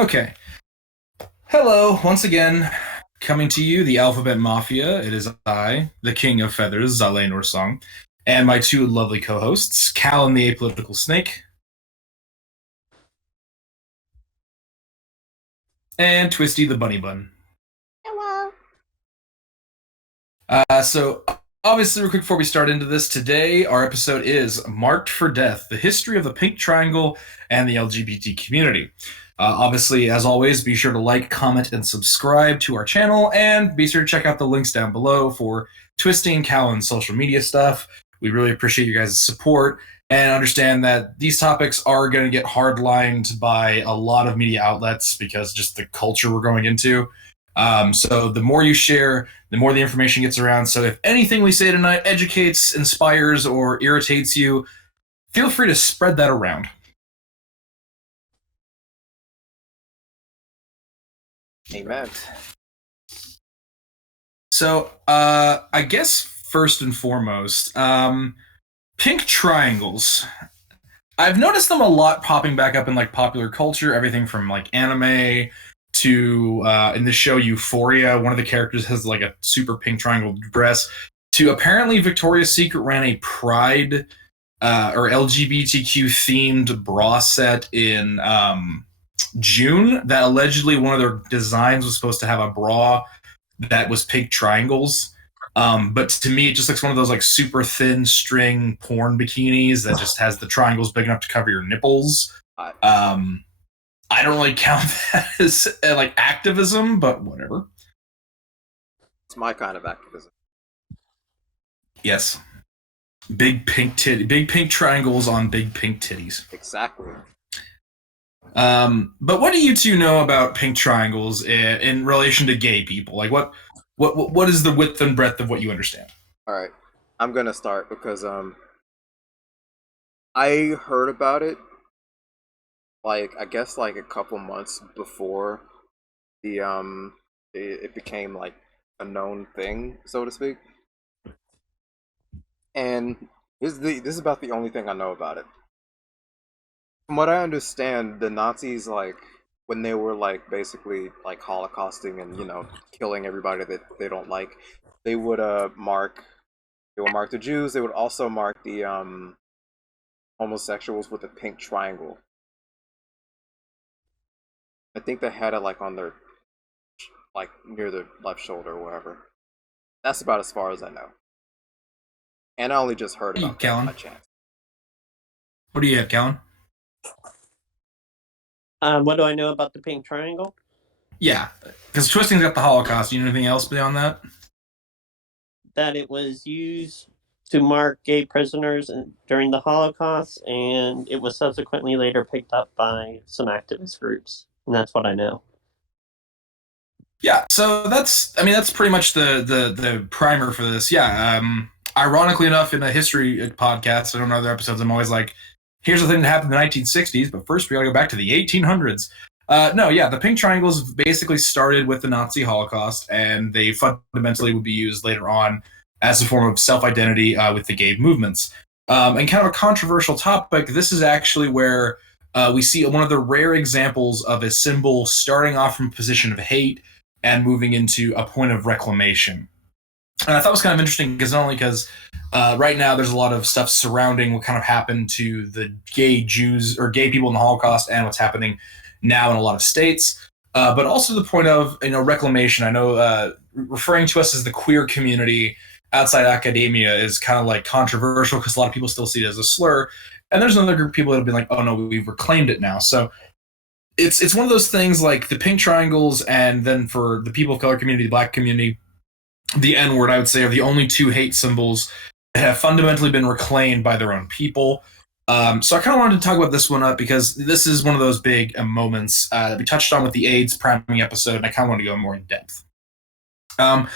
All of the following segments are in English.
Okay. Hello, once again, coming to you, the Alphabet Mafia. It is I, the King of Feathers, Zale Norsong, and my two lovely co-hosts, Callan the Apolitical Snake, and Twisty the Bunny Bun. Hello. So, obviously, real quick before we start into this, today our episode is Marked for Death, the history of the Pink Triangle and the LGBT community. Obviously, as always, be sure to like, comment, and subscribe to our channel, and be sure to check out the links down below for Twisty and Callan's social media stuff. We really appreciate you guys' support, and understand that these topics are going to get hardlined by a lot of media outlets because just the culture we're going into. So the more you share, the more the information gets around. So if anything we say tonight educates, inspires, or irritates you, feel free to spread that around. Amen. So, I guess first and foremost, pink triangles. I've noticed them a lot popping back up in like popular culture, everything from like anime to in the show Euphoria, one of the characters has like a super pink triangle dress, to apparently Victoria's Secret ran a Pride or LGBTQ themed bra set in June that allegedly one of their designs was supposed to have a bra that was pink triangles. But to me, it just looks one of those like super thin string porn bikinis that just has the triangles big enough to cover your nipples. I don't really count that as like activism, but whatever. It's my kind of activism. Yes, big pink triangles on big pink titties. Exactly. But what do you two know about pink triangles in relation to gay people? Like, what is the width and breadth of what you understand? All right, I'm gonna start because I heard about it like I guess like a couple months before the it became like a known thing, so to speak. And this is about the only thing I know about it. From what I understand, the Nazis, like when they were like basically like holocausting and killing everybody that they don't like, they would mark the Jews. They would also mark the homosexuals with a pink triangle. I think they had it like on their like near their left shoulder or whatever. That's about as far as I know. And I only just heard about that by chance. What do you have, Callan? What do I know about the pink triangle? Yeah, because Twisting's got the Holocaust. You know anything else beyond that? That it was used to mark gay prisoners during the Holocaust, and it was subsequently later picked up by some activist groups, and that's what I know. Yeah, so that's pretty much the primer for this. Yeah, ironically enough, in a history podcast, I don't know other episodes, I'm always like, here's the thing that happened in the 1960s, but first we gotta go back to the 1800s. No, yeah, the pink triangles basically started with the Nazi Holocaust, and they fundamentally would be used later on as a form of self-identity with the gay movements. And kind of a controversial topic, this is actually where we see one of the rare examples of a symbol starting off from a position of hate and moving into a point of reclamation. And I thought it was kind of interesting because not only because right now there's a lot of stuff surrounding what kind of happened to the gay Jews or gay people in the Holocaust and what's happening now in a lot of states, but also the point of reclamation. I know referring to us as the queer community outside academia is kind of like controversial because a lot of people still see it as a slur, and there's another group of people that have been like, oh no, we've reclaimed it now. So it's one of those things like the pink triangles, and then for the people of color community, the black community, the N-word, I would say, are the only two hate symbols that have fundamentally been reclaimed by their own people. So I kind of wanted to talk about this one up because this is one of those big moments that we touched on with the AIDS priming episode, and I kind of want to go more in depth. But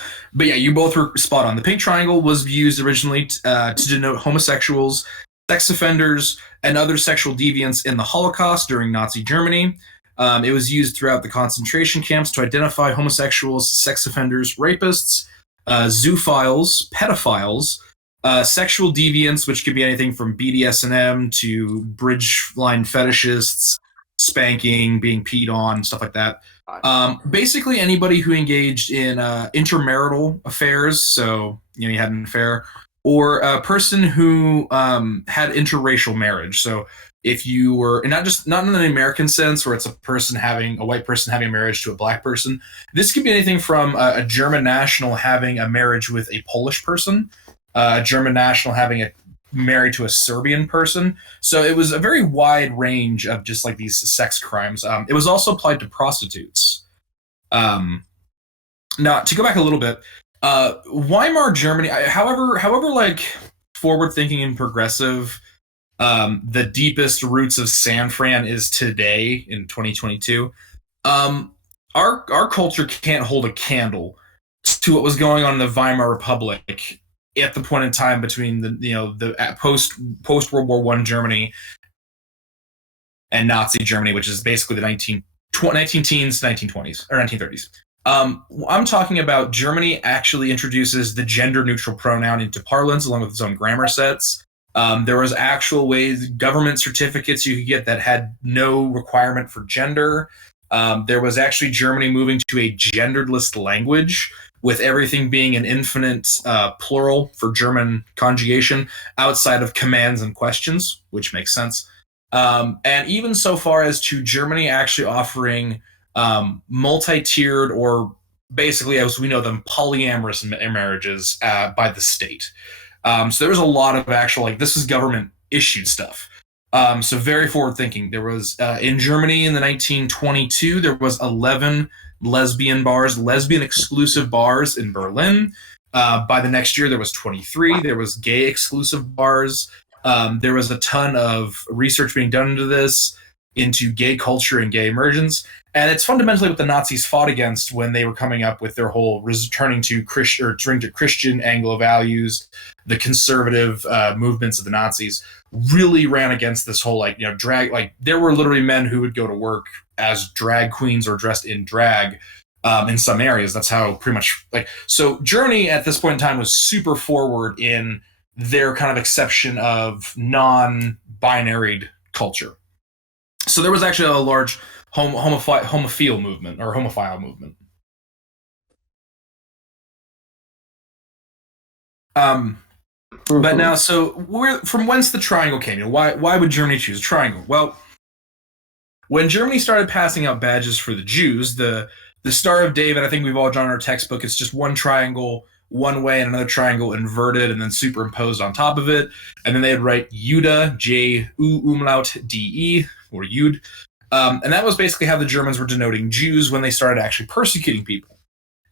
yeah, you both were spot on. The pink triangle was used originally to denote homosexuals, sex offenders, and other sexual deviants in the Holocaust during Nazi Germany. It was used throughout the concentration camps to identify homosexuals, sex offenders, rapists, zoophiles, pedophiles, sexual deviants, which could be anything from BDSM to bridge line fetishists, spanking, being peed on, stuff like that. Basically, anybody who engaged in intermarital affairs, so you had an affair, or a person who had interracial marriage. So if you were, and not in the American sense where it's a white person having a marriage to a black person. This could be anything from a German national having a marriage with a Polish person, a German national having a married to a Serbian person. So it was a very wide range of just like these sex crimes. It was also applied to prostitutes. Now, to go back a little bit, Weimar Germany, however like forward thinking and progressive the deepest roots of San Fran is today in 2022, our culture can't hold a candle to what was going on in the Weimar Republic at the point in time between the post World War I Germany and Nazi Germany, which is basically the 19 teens, 1920s or 1930s. I'm talking about Germany actually introduces the gender neutral pronoun into parlance along with its own grammar sets. There was actual ways, government certificates you could get that had no requirement for gender. There was actually Germany moving to a genderless language, with everything being an infinite plural for German conjugation outside of commands and questions, which makes sense. And even so far as to Germany actually offering multi-tiered, or basically, as we know them, polyamorous marriages by the state. So there was a lot of actual, this is government issued stuff. So very forward thinking. There was in Germany in the 1922, there was 11 lesbian exclusive bars in Berlin. By the next year, there was 23. There was gay exclusive bars. There was a ton of research being done into gay culture and gay emergence. And it's fundamentally what the Nazis fought against when they were coming up with their whole returning to Christian Anglo values. The conservative movements of the Nazis really ran against this whole drag. There were literally men who would go to work as drag queens or dressed in drag in some areas. That's how pretty much so Germany at this point in time was super forward in their kind of exception of non-binary culture. So there was actually a large homophile movement or homophile movement. But now, so from whence the triangle came? Why would Germany choose a triangle? Well, when Germany started passing out badges for the Jews, the Star of David, I think we've all drawn in our textbook, it's just one triangle one way and another triangle inverted and then superimposed on top of it. And then they'd write Jude, J-U-D-E, or Jud. And that was basically how the Germans were denoting Jews when they started actually persecuting people.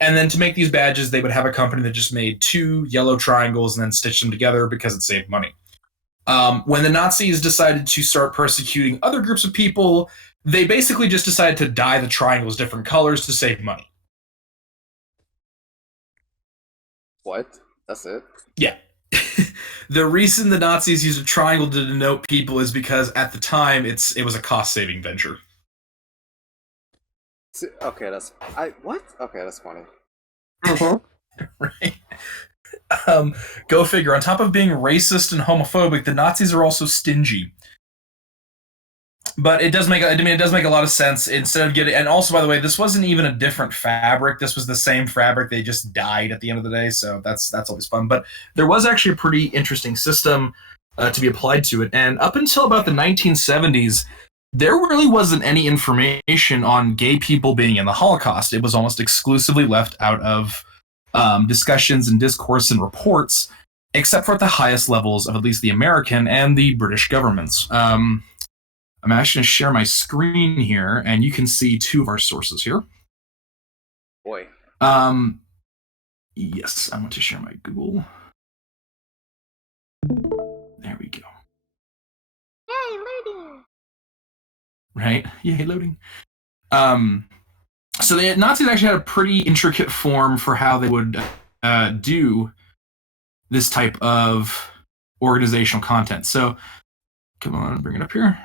And then to make these badges, they would have a company that just made two yellow triangles and then stitched them together because it saved money. When the Nazis decided to start persecuting other groups of people, they basically just decided to dye the triangles different colors to save money. What? That's it? Yeah. The reason the Nazis used a triangle to denote people is because at the time it was a cost-saving venture. Okay, that's Okay, that's funny. Right. Go figure. On top of being racist and homophobic, the Nazis are also stingy. But it does make a lot of sense. Instead of getting, and also, by the way, this wasn't even a different fabric. This was the same fabric. They just dyed at the end of the day, so that's always fun. But there was actually a pretty interesting system to be applied to it. And up until about the 1970s, there really wasn't any information on gay people being in the Holocaust. It was almost exclusively left out of discussions and discourse and reports, except for at the highest levels of at least the American and the British governments. I'm actually going to share my screen here, and you can see two of our sources here. Boy. Yes, I want to share my Google. There we go. Yay, loading! Right? Yay, loading. So the Nazis actually had a pretty intricate form for how they would do this type of organizational content. So, come on, bring it up here.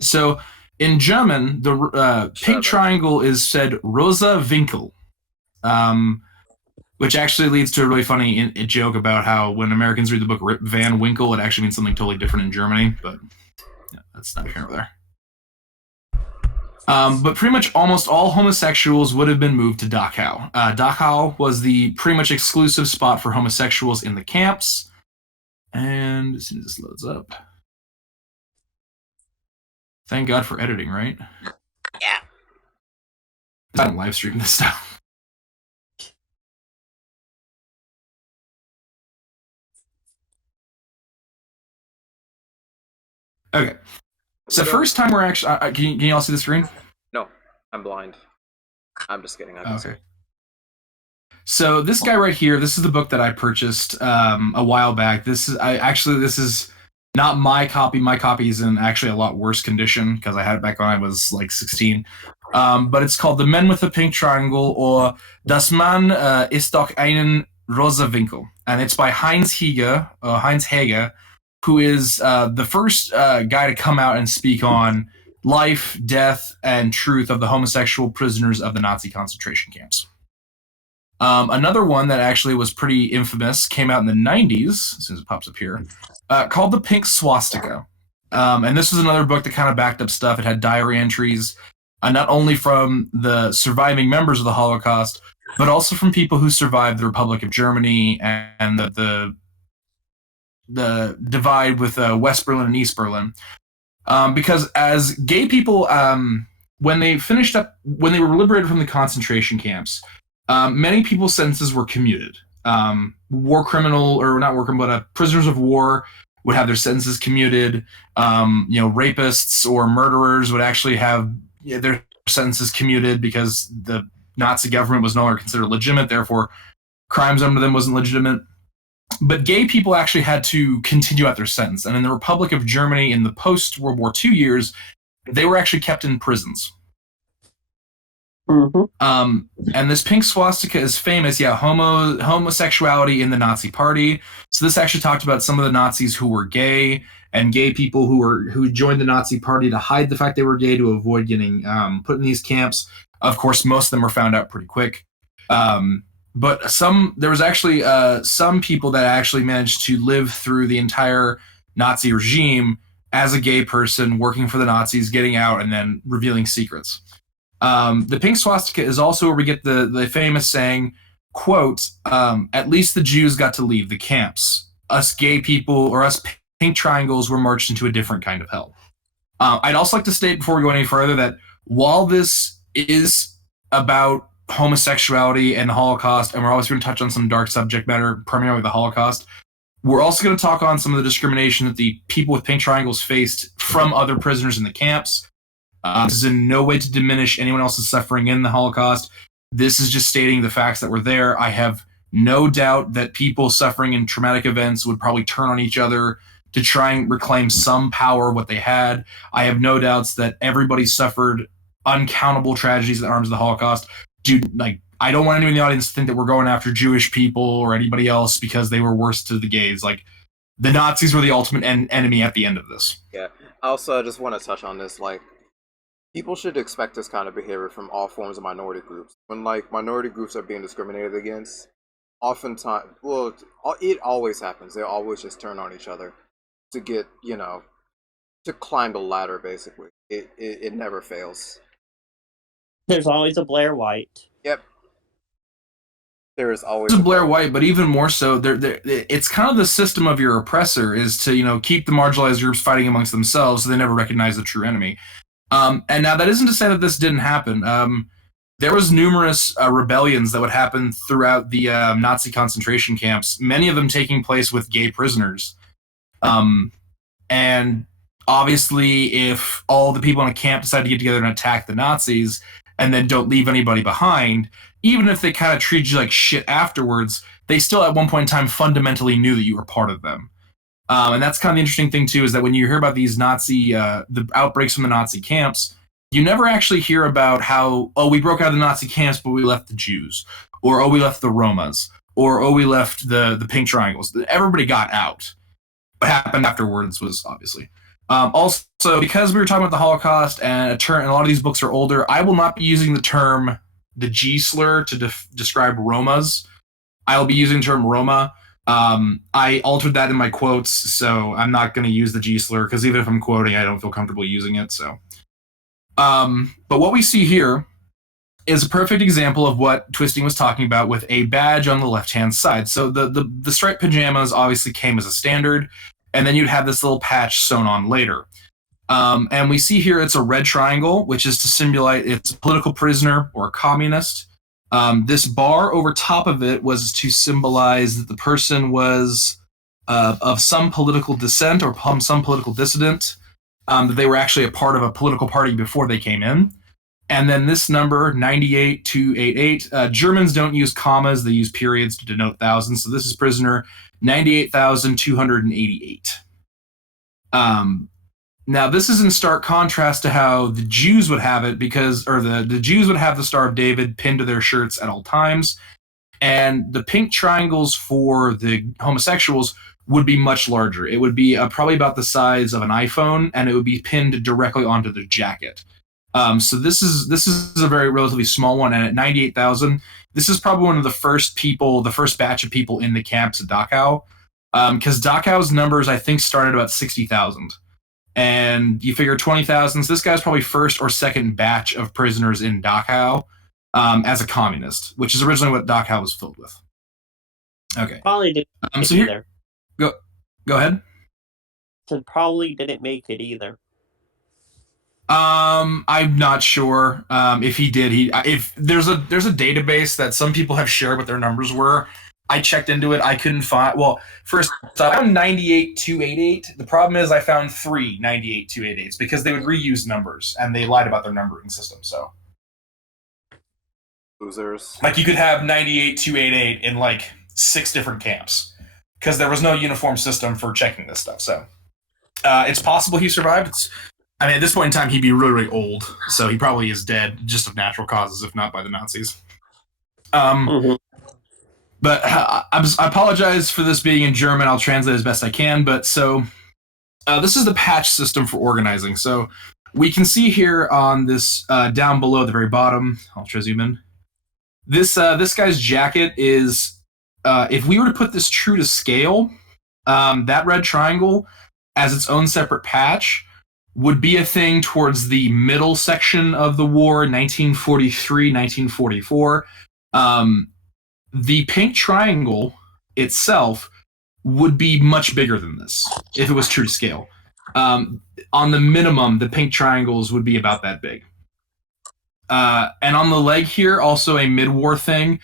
So, in German, the pink triangle is said Rosa Winkel, which actually leads to a really funny joke about how when Americans read the book Rip Van Winkle, it actually means something totally different in Germany, but yeah, that's not here or there. But pretty much almost all homosexuals would have been moved to Dachau. Dachau was the pretty much exclusive spot for homosexuals in the camps. And as soon as this loads up. Thank God for editing, right? Yeah. I don't live stream this stuff. Okay. So first time we're actually... can you all see the screen? No, I'm blind. I'm just kidding. Okay. So this guy right here, this is the book that I purchased a while back. This is not my copy. My copy is in actually a lot worse condition because I had it back when I was like 16. But it's called The Men with the Pink Triangle, or Das Mann ist doch einen rosa Winkel. And it's by Heniz Heger, who is the first guy to come out and speak on life, death, and truth of the homosexual prisoners of the Nazi concentration camps. Another one that actually was pretty infamous came out in the 90s, as soon as it pops up here, called The Pink Swastika. And this was another book that kind of backed up stuff. It had diary entries, not only from the surviving members of the Holocaust, but also from people who survived the Republic of Germany and the divide with West Berlin and East Berlin. Because as gay people, when they were liberated from the concentration camps, many people's sentences were commuted. Prisoners of war would have their sentences commuted. Rapists or murderers would actually have their sentences commuted because the Nazi government was no longer considered legitimate. Therefore, crimes under them wasn't legitimate. But gay people actually had to continue out their sentence. And in the Republic of Germany, in the post-World War II years, they were actually kept in prisons. Mm-hmm. And this pink swastika is famous. Yeah, homosexuality in the Nazi Party. So this actually talked about some of the Nazis who were gay and gay people who joined the Nazi Party to hide the fact they were gay to avoid getting put in these camps. Of course, most of them were found out pretty quick. But there was actually some people that actually managed to live through the entire Nazi regime as a gay person, working for the Nazis, getting out, and then revealing secrets. The pink swastika is also where we get the famous saying, quote, at least the Jews got to leave the camps. Us gay people, or us pink triangles, were marched into a different kind of hell. I'd also like to state before we go any further that while this is about homosexuality and the Holocaust, and we're always going to touch on some dark subject matter, primarily the Holocaust, we're also going to talk on some of the discrimination that the people with pink triangles faced from other prisoners in the camps. This is in no way to diminish anyone else's suffering in the Holocaust. This is just stating the facts that were there. I have no doubt that people suffering in traumatic events would probably turn on each other to try and reclaim some power of what they had. I have no doubts that everybody suffered uncountable tragedies at the arms of the Holocaust. Dude, I don't want anyone in the audience to think that we're going after Jewish people or anybody else because they were worse to the gays. The Nazis were the ultimate enemy at the end of this. Yeah. Also, I just want to touch on this. People should expect this kind of behavior from all forms of minority groups. When minority groups are being discriminated against, oftentimes, it always happens. They always just turn on each other to get, to climb the ladder. Basically, it never fails. There's always a Blair White. Yep. There is always a Blair White, but even more so, it's kind of the system of your oppressor is to keep the marginalized groups fighting amongst themselves, so they never recognize the true enemy. And now that isn't to say that this didn't happen. There was numerous rebellions that would happen throughout the Nazi concentration camps, many of them taking place with gay prisoners. And obviously, if all the people in a camp decide to get together and attack the Nazis and then don't leave anybody behind, even if they kind of treat you like shit afterwards, they still at one point in time fundamentally knew that you were part of them. And that's kind of the interesting thing, too, is that when you hear about these the outbreaks from the Nazi camps, you never actually hear about how, we broke out of the Nazi camps, but we left the Jews, or, we left the Romas, or, we left the pink triangles. Everybody got out. What happened afterwards was obviously. Also, because we were talking about the Holocaust and a lot of these books are older, I will not be using the G slur to describe Romas. I'll be using the term Roma. I altered that in my quotes, so I'm not going to use the G slur because even if I'm quoting, I don't feel comfortable using it. So, But what we see here is a perfect example of what Twisting was talking about with a badge on the left-hand side. So the striped pajamas obviously came as a standard, and then you'd have this little patch sewn on later. And we see here it's a red triangle, which is to simulate it's a political prisoner or a communist. This bar over top of it was to symbolize that the person was of some political dissent or some political dissident, that they were actually a part of a political party before they came in. And then this number, 98288, Germans don't use commas, they use periods to denote thousands. So this is prisoner 98,288. Now, this is in stark contrast to how the Jews would have it the Jews would have the Star of David pinned to their shirts at all times. And the pink triangles for the homosexuals would be much larger. It would be probably about the size of an iPhone, and it would be pinned directly onto the jacket. So this is a very relatively small one, and at 98,000, this is probably one of the first batch of people in the camps at Dachau, because Dachau's numbers I think started about 60,000, and you figure 20,000. So this guy's probably first or second batch of prisoners in Dachau as a communist, which is originally what Dachau was filled with. Okay. Probably didn't make so it here, either. Go ahead. So probably didn't make it either. I'm not sure if he did. If there's a database that some people have shared what their numbers were. I checked into it. I couldn't find. Well, first I found 98,288. The problem is I found 3 98,288s because they would reuse numbers and they lied about their numbering system. So losers. Like you could have 98,288 in like 6 different camps because there was no uniform system for checking this stuff. So it's possible he survived. At this point in time, he'd be really, really old, so he probably is dead just of natural causes, if not by the Nazis. But I apologize for this being in German. I'll translate as best I can. But so this is the patch system for organizing. So we can see here on this down below at the very bottom. I'll try to zoom in. This guy's jacket is, if we were to put this true to scale, that red triangle as its own separate patch would be a thing towards the middle section of the war, 1943, 1944. The pink triangle itself would be much bigger than this if it was true to scale. On the minimum, the pink triangles would be about that big. And on the leg here, also a mid-war thing.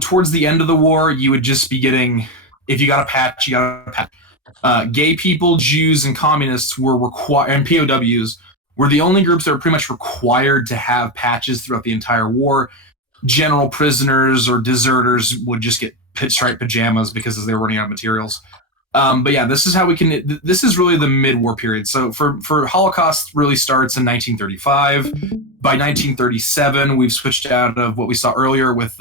Towards the end of the war, you would just be getting, if you got a patch, you got a patch. Gay people, Jews, and communists were required, and POWs were the only groups that were pretty much required to have patches throughout the entire war. General prisoners or deserters would just get striped pajamas because they were running out of materials. But yeah, this is how we can. This is really the mid-war period. So for Holocaust really starts in 1935. By 1937, we've switched out of what we saw earlier with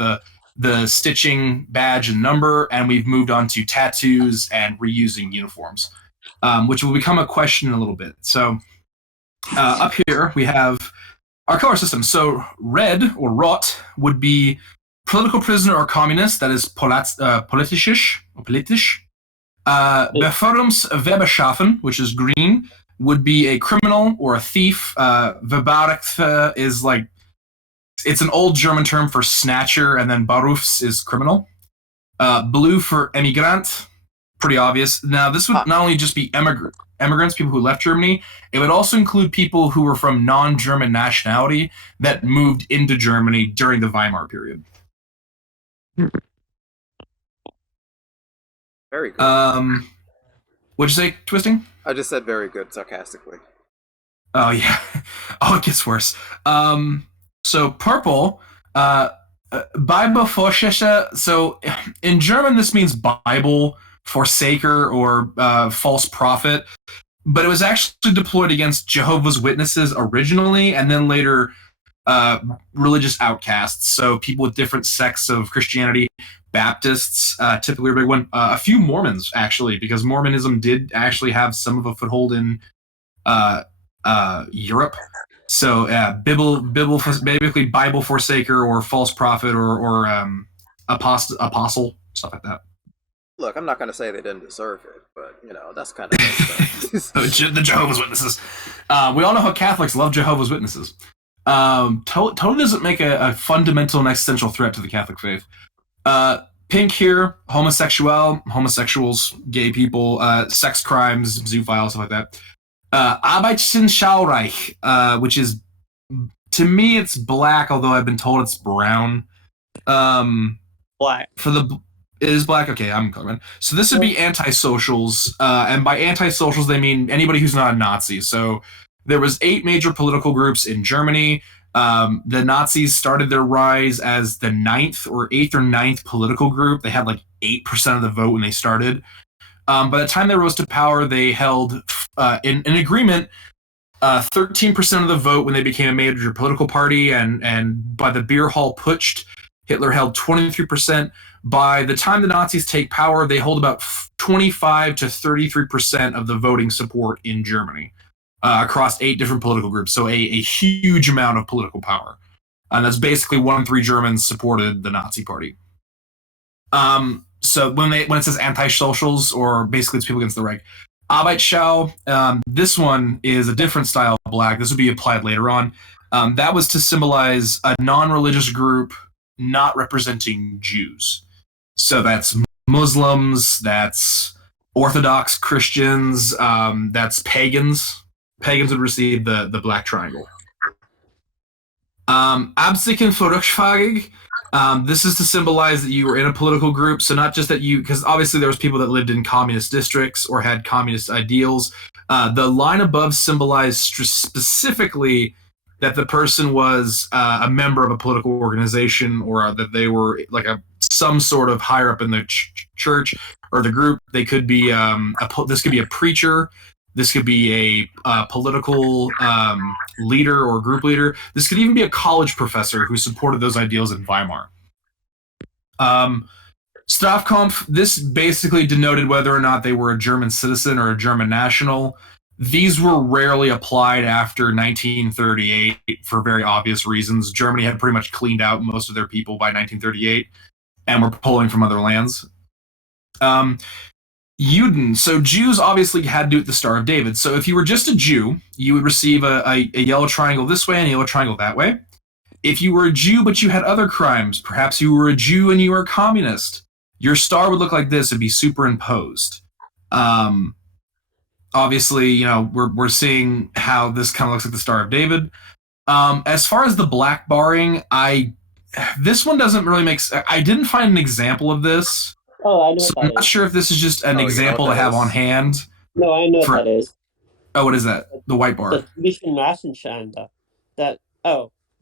the stitching badge and number, and we've moved on to tattoos and reusing uniforms, which will become a question in a little bit. So up here we have our color system. So red or rot would be political prisoner or communist, that is politisch or politisch. Beförderungsverbeschaffen, which is green, would be a criminal or a thief. Verbarkt is like, it's an old German term for snatcher, and then Berufs is criminal. Blue for emigrant, pretty obvious. Now, this would not only just be immigrants, people who left Germany, it would also include people who were from non-German nationality that moved into Germany during the Weimar period. Very good. What'd you say, Twisting? I just said very good sarcastically. Oh, yeah. Oh, it gets worse. So purple, Bibelforsaker. So in German, this means Bible forsaker or false prophet, but it was actually deployed against Jehovah's Witnesses originally, and then later religious outcasts. So people with different sects of Christianity, Baptists, typically a big one. A few Mormons, actually, because Mormonism did actually have some of a foothold in Europe. So basically Bible forsaker or false prophet or apostle, stuff like that. Look, I'm not gonna say they didn't deserve it, but that's kind of The Jehovah's Witnesses. We all know how Catholics love Jehovah's Witnesses. Totally doesn't make a fundamental and existential threat to the Catholic faith. Pink here, homosexuals, gay people, sex crimes, zoophile, stuff like that. Arbeitsschaureich, which is, to me, it's black, although I've been told it's brown. Black. It is black? Okay, I'm colorblind. So this would be anti-socials, and by anti-socials, they mean anybody who's not a Nazi. So there was 8 major political groups in Germany. The Nazis started their rise as the 8th or 9th political group. They had like 8% of the vote when they started. By the time they rose to power, they held, in an agreement, 13% of the vote when they became a major political party, and by the Beer Hall Putsch, Hitler held 23%. By the time the Nazis take power, they hold about 25 to 33% of the voting support in Germany across 8 different political groups. So a huge amount of political power. And that's basically 1 in 3 Germans supported the Nazi party. So when it says anti-socials, or basically it's people against the Reich, Arbeitsschau, this one is a different style of black. This would be applied later on. That was to symbolize a non-religious group not representing Jews. So that's Muslims, that's Orthodox Christians, that's pagans. Pagans would receive the black triangle. Absichen für Rückfragig. This is to symbolize that you were in a political group. So not just that because obviously there was people that lived in communist districts or had communist ideals. The line above symbolized specifically that the person was a member of a political organization, or that they were like some sort of higher up in the church or the group. They could be this could be a preacher. This could be a political leader or group leader. This could even be a college professor who supported those ideals in Weimar. Strafkampf, this basically denoted whether or not they were a German citizen or a German national. These were rarely applied after 1938 for very obvious reasons. Germany had pretty much cleaned out most of their people by 1938 and were pulling from other lands. Juden. So Jews obviously had to do with the Star of David. So if you were just a Jew, you would receive a yellow triangle this way and a yellow triangle that way. If you were a Jew but you had other crimes, perhaps you were a Jew and you were a communist, your star would look like this. It'd be superimposed. Obviously, we're seeing how this kind of looks like the Star of David. As far as the black barring, this one doesn't really make sense. I didn't find an example of this. Oh, I know So what I'm that not is. sure if this is just an example to have on hand. No, I know what that is. Oh, what is that? The white bar. The Typischen Rassenschande.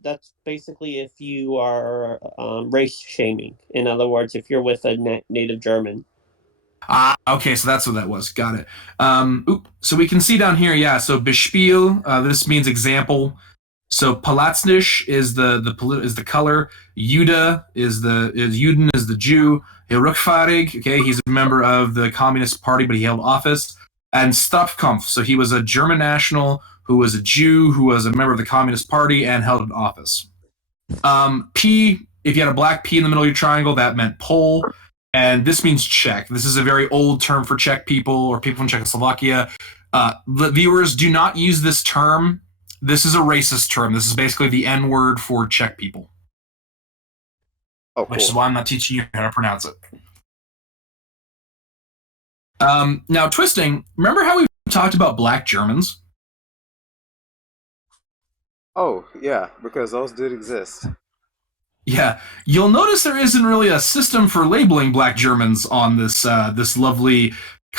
That's basically if you are race shaming. In other words, if you're with a native German. Okay, so that's what that was. Got it. So we can see down here, yeah. So Bespiel, this means example. So Palatznisch is the color. Jude Juden is the Jew. Rückfahrig, okay, he's a member of the Communist Party, but he held office. And Strafkampf, so he was a German national who was a Jew who was a member of the Communist Party and held an office. P, if you had a black P in the middle of your triangle, that meant Pole. And this means Czech. This is a very old term for Czech people or people from Czechoslovakia. The viewers, do not use this term. This is a racist term. This is basically the N word for Czech people. Oh, cool. Which is why I'm not teaching you how to pronounce it. Now, twisting, remember how we talked about black Germans? Oh, yeah, because those did exist. Yeah, you'll notice there isn't really a system for labeling black Germans on this lovely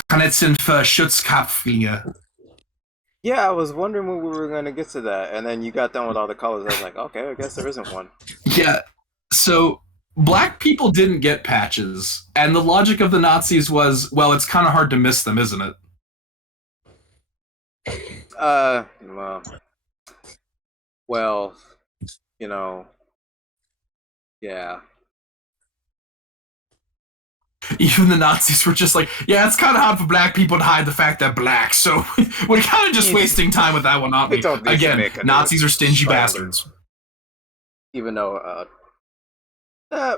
Kanetzen für Schutzkampflinge. Yeah, I was wondering when we were going to get to that, and then you got done with all the colors. I was like, okay, I guess there isn't one. Yeah, so black people didn't get patches, and the logic of the Nazis was, well, it's kind of hard to miss them, isn't it? Well, yeah. Even the Nazis were just like, yeah, it's kind of hard for black people to hide the fact they're black, so we're kind of just wasting time with that one, aren't we? Again, Nazis are stingy bastards. Even though,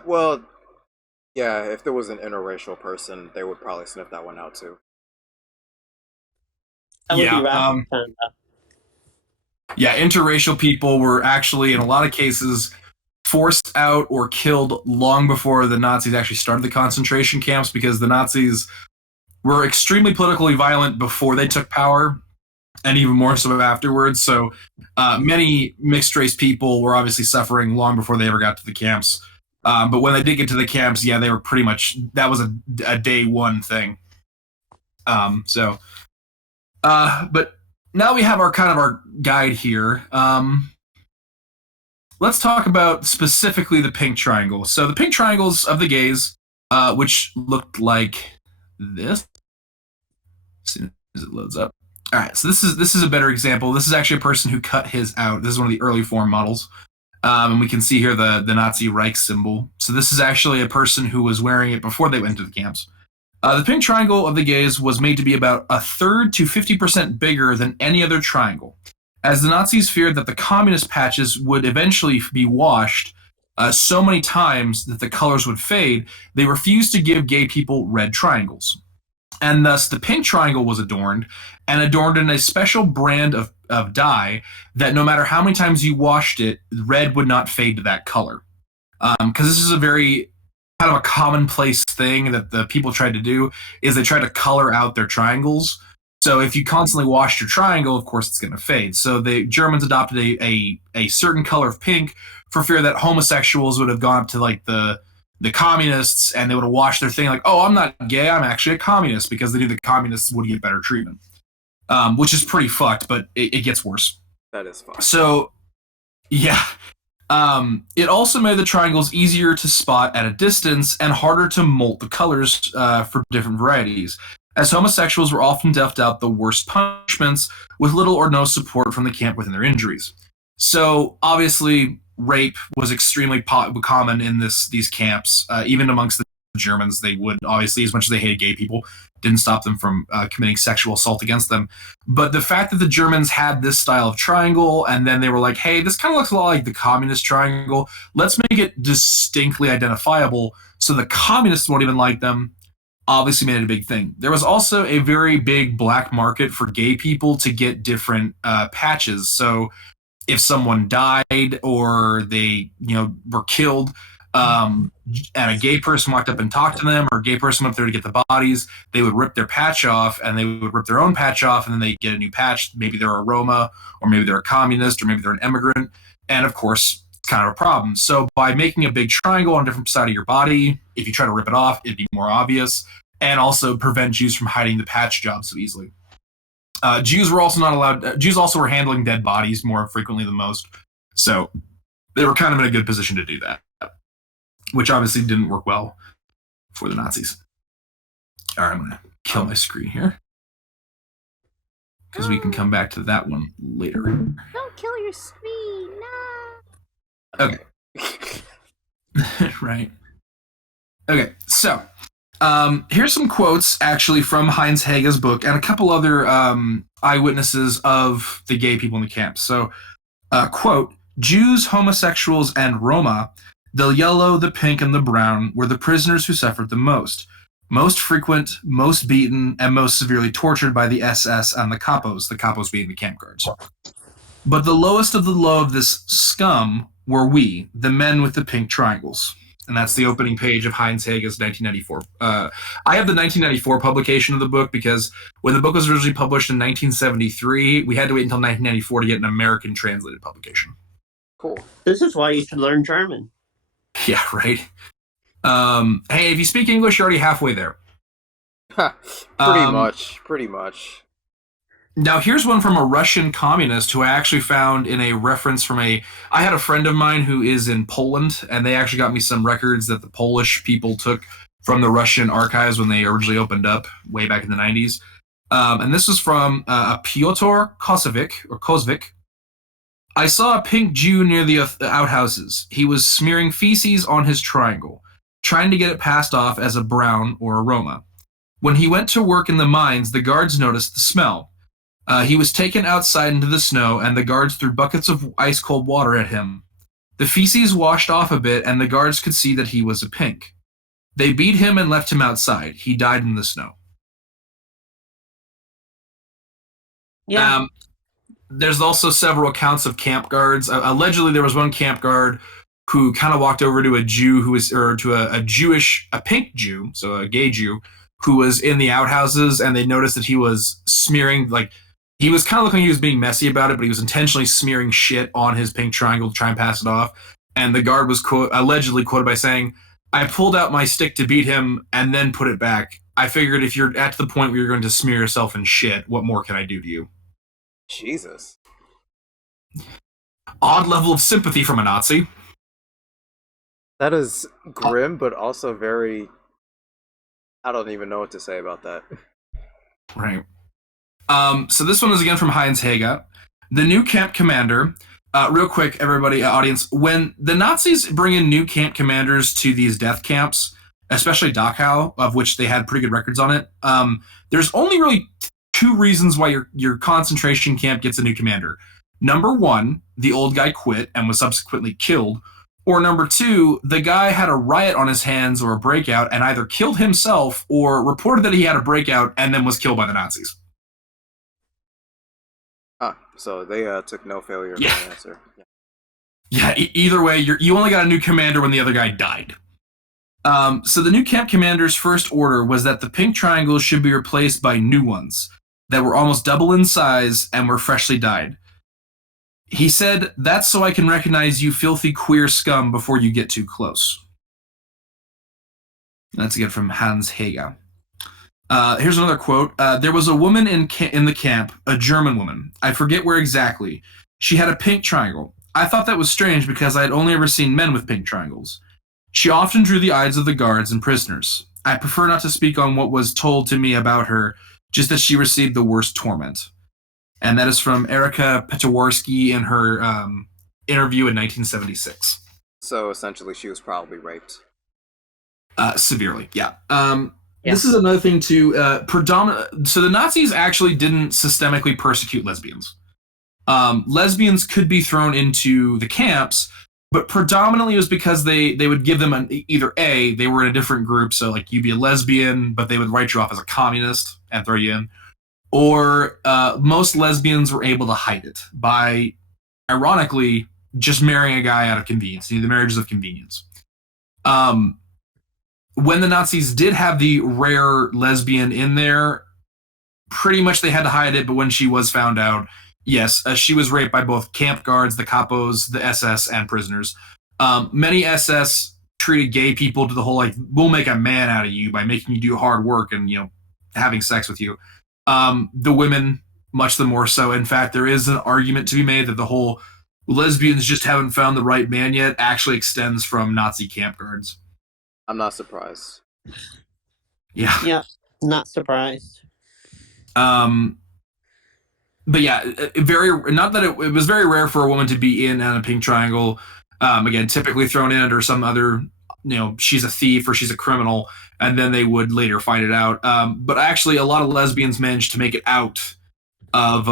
well, Yeah, if there was an interracial person, they would probably sniff that one out too. That would be Yeah, Canada. yeah, interracial people were actually, in a lot of cases, forced out or killed long before the Nazis actually started the concentration camps, because the Nazis were extremely politically violent before they took power, and even more so afterwards. So many mixed race people were obviously suffering long before they ever got to the camps. But when they did get to the camps, yeah, they were pretty much, that was a day one thing. But now we have our kind of our guide here. Let's talk about specifically the pink triangle. So the pink triangles of the gays, which looked like this. As soon as it loads up. All right, so this is a better example. This is actually a person who cut his out. This is one of the early form models. And we can see here the Nazi Reich symbol. So this is actually a person who was wearing it before they went to the camps. The pink triangle of the gays was made to be about 1/3 to 50% bigger than any other triangle, as the Nazis feared that the communist patches would eventually be washed so many times that the colors would fade. They refused to give gay people red triangles. And thus the pink triangle was adorned in a special brand of dye that no matter how many times you washed it, red would not fade to that color. Because this is a very kind of a commonplace thing that the people tried to do, is they tried to color out their triangles. So if you constantly washed your triangle, of course it's going to fade. So the Germans adopted a certain color of pink for fear that homosexuals would have gone up to like the communists and they would have washed their thing like, oh, I'm not gay, I'm actually a communist, because they knew the communists would get better treatment, which is pretty fucked, but it gets worse. That is fine. So, yeah. It also made the triangles easier to spot at a distance and harder to molt the colors for different varieties, as homosexuals were often dealt out the worst punishments with little or no support from the camp within their injuries. So, obviously, rape was extremely common in these camps, even amongst the Germans. They would, obviously, as much as they hated gay people, didn't stop them from committing sexual assault against them. But the fact that the Germans had this style of triangle, and then they were like, hey, this kind of looks a lot like the communist triangle, let's make it distinctly identifiable so the communists won't even like them, obviously made it a big thing. There was also a very big black market for gay people to get different patches. So if someone died or they, were killed, and a gay person walked up and talked to them, or a gay person went up there to get the bodies, they would rip their patch off, and they would rip their own patch off, and then they get a new patch. Maybe they're a Roma, or maybe they're a communist, or maybe they're an immigrant. And of course, it's kind of a problem. So by making a big triangle on a different side of your body, if you try to rip it off, it'd be more obvious, and also prevent Jews from hiding the patch job so easily. Jews were also not allowed. Jews also were handling dead bodies more frequently than most, so they were kind of in a good position to do that, which obviously didn't work well for the Nazis. All right, I'm gonna kill my screen here because we can come back to that one later. Don't kill your screen, no. Okay. Right. Okay, so here's some quotes actually from Heniz Heger's book and a couple other eyewitnesses of the gay people in the camps. So, quote, Jews, homosexuals, and Roma, the yellow, the pink, and the brown, were the prisoners who suffered the most frequent, most beaten, and most severely tortured by the SS and the capos being the camp guards. But the lowest of the low of this scum were we, the men with the pink triangles. And that's the opening page of Heniz Heger's 1994. I have the 1994 publication of the book because when the book was originally published in 1973, we had to wait until 1994 to get an American translated publication. Cool. This is why you should learn German. Yeah, right. Hey, if you speak English, you're already halfway there. Pretty much. Now, here's one from a Russian communist who I actually found in a reference from I had a friend of mine who is in Poland, and they actually got me some records that the Polish people took from the Russian archives when they originally opened up way back in the 90s. And this is from Piotr Kozvik. I saw a pink Jew near the outhouses. He was smearing feces on his triangle, trying to get it passed off as a brown or a Roma. When he went to work in the mines, the guards noticed the smell. He was taken outside into the snow, and the guards threw buckets of ice-cold water at him. The feces washed off a bit, and the guards could see that he was a pink. They beat him and left him outside. He died in the snow. Yeah. There's also several accounts of camp guards. Allegedly, there was one camp guard who kind of walked over to a Jew to a pink Jew, so a gay Jew, who was in the outhouses, and they noticed that he was smearing, like, he was kind of looking like he was being messy about it, but he was intentionally smearing shit on his pink triangle to try and pass it off. And the guard was allegedly quoted by saying, "I pulled out my stick to beat him and then put it back. I figured if you're at the point where you're going to smear yourself in shit, what more can I do to you?" Jesus. Odd level of sympathy from a Nazi. That is grim, but also very... I don't even know what to say about that. Right. So this one is again from Heniz Heger. The new camp commander, real quick, everybody, audience, when the Nazis bring in new camp commanders to these death camps, especially Dachau, of which they had pretty good records on it, there's only really two reasons why your concentration camp gets a new commander. Number one, the old guy quit and was subsequently killed. Or number two, the guy had a riot on his hands or a breakout and either killed himself or reported that he had a breakout and then was killed by the Nazis. So they took no failure as an answer. Yeah, either way, you only got a new commander when the other guy died. So the new camp commander's first order was that the pink triangles should be replaced by new ones that were almost double in size and were freshly dyed. He said, "That's so I can recognize you filthy queer scum before you get too close." That's again from Heniz Heger. Here's another quote. There was a woman in the camp, a German woman. I forget where exactly. She had a pink triangle. I thought that was strange because I had only ever seen men with pink triangles. She often drew the eyes of the guards and prisoners. I prefer not to speak on what was told to me about her, just that she received the worst torment. And that is from Erika Petawarski in her interview in 1976. So essentially, she was probably raped. Severely, yeah. This is another thing too. So the Nazis actually didn't systemically persecute lesbians. Lesbians could be thrown into the camps, but predominantly it was because they would give them either A, they were in a different group, so like you'd be a lesbian, but they would write you off as a communist and throw you in. Or most lesbians were able to hide it by, ironically, just marrying a guy out of convenience, the marriages of convenience. When the Nazis did have the rare lesbian in there, pretty much they had to hide it, but when she was found out, yes, she was raped by both camp guards, the capos, the SS, and prisoners. Many SS treated gay people to the whole, like, we'll make a man out of you by making you do hard work and, having sex with you. The women, much the more so. In fact, there is an argument to be made that the whole lesbians just haven't found the right man yet actually extends from Nazi camp guards. I'm not surprised. Yeah. Yeah, not surprised. But yeah, not that it was very rare for a woman to be in on a pink triangle. Again, typically thrown in under some other, she's a thief or she's a criminal, and then they would later find it out. But actually, a lot of lesbians managed to make it out of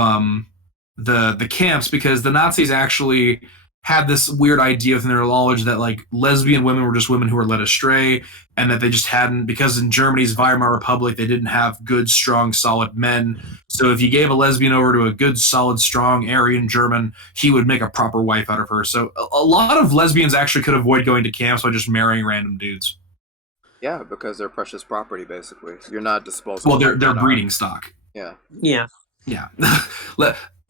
the camps because the Nazis actually had this weird idea within their knowledge that like lesbian women were just women who were led astray, and that they just hadn't, because in Germany's Weimar Republic they didn't have good, strong, solid men. So if you gave a lesbian over to a good, solid, strong Aryan German, he would make a proper wife out of her. So a lot of lesbians actually could avoid going to camps by just marrying random dudes. Yeah, because they're precious property, basically. You're not disposable. Well, they're breeding stock. Yeah. Yeah. Yeah.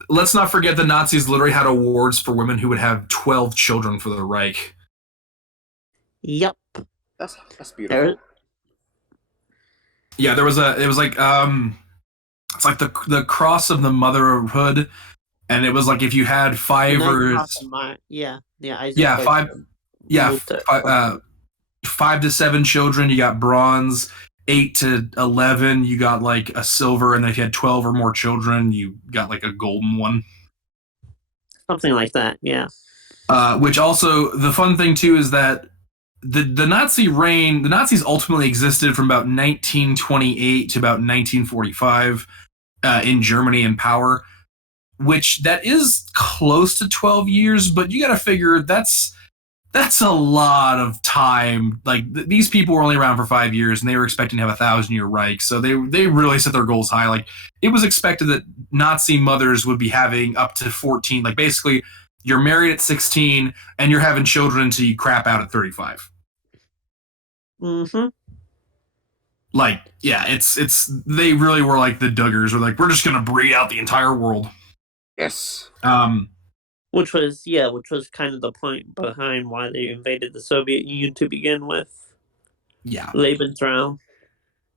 Let's not forget the Nazis literally had awards for women who would have 12 children for the Reich. Yep. That's beautiful. Yeah, it was like it's like the cross of the motherhood, and it was like if you had five to 7 children, you got bronze. 8 to 11, you got like a silver, and if you had 12 or more children, you got like a golden one. Something like that, yeah. Which also, the fun thing too is that the Nazi reign, the Nazis ultimately existed from about 1928 to about 1945 in Germany in power, which that is close to 12 years, but you got to figure that's that's a lot of time. Like these people were only around for 5 years, and they were expecting to have 1,000-year Reich. So they really set their goals high. Like it was expected that Nazi mothers would be having up to 14. Like basically, you're married at 16 and you're having children until you crap out at 35. Mm-hmm. Like yeah, it's they really were like the Duggars. Were like we're just gonna breed out the entire world. Yes. Which was kind of the point behind why they invaded the Soviet Union to begin with. Yeah. Lebensraum.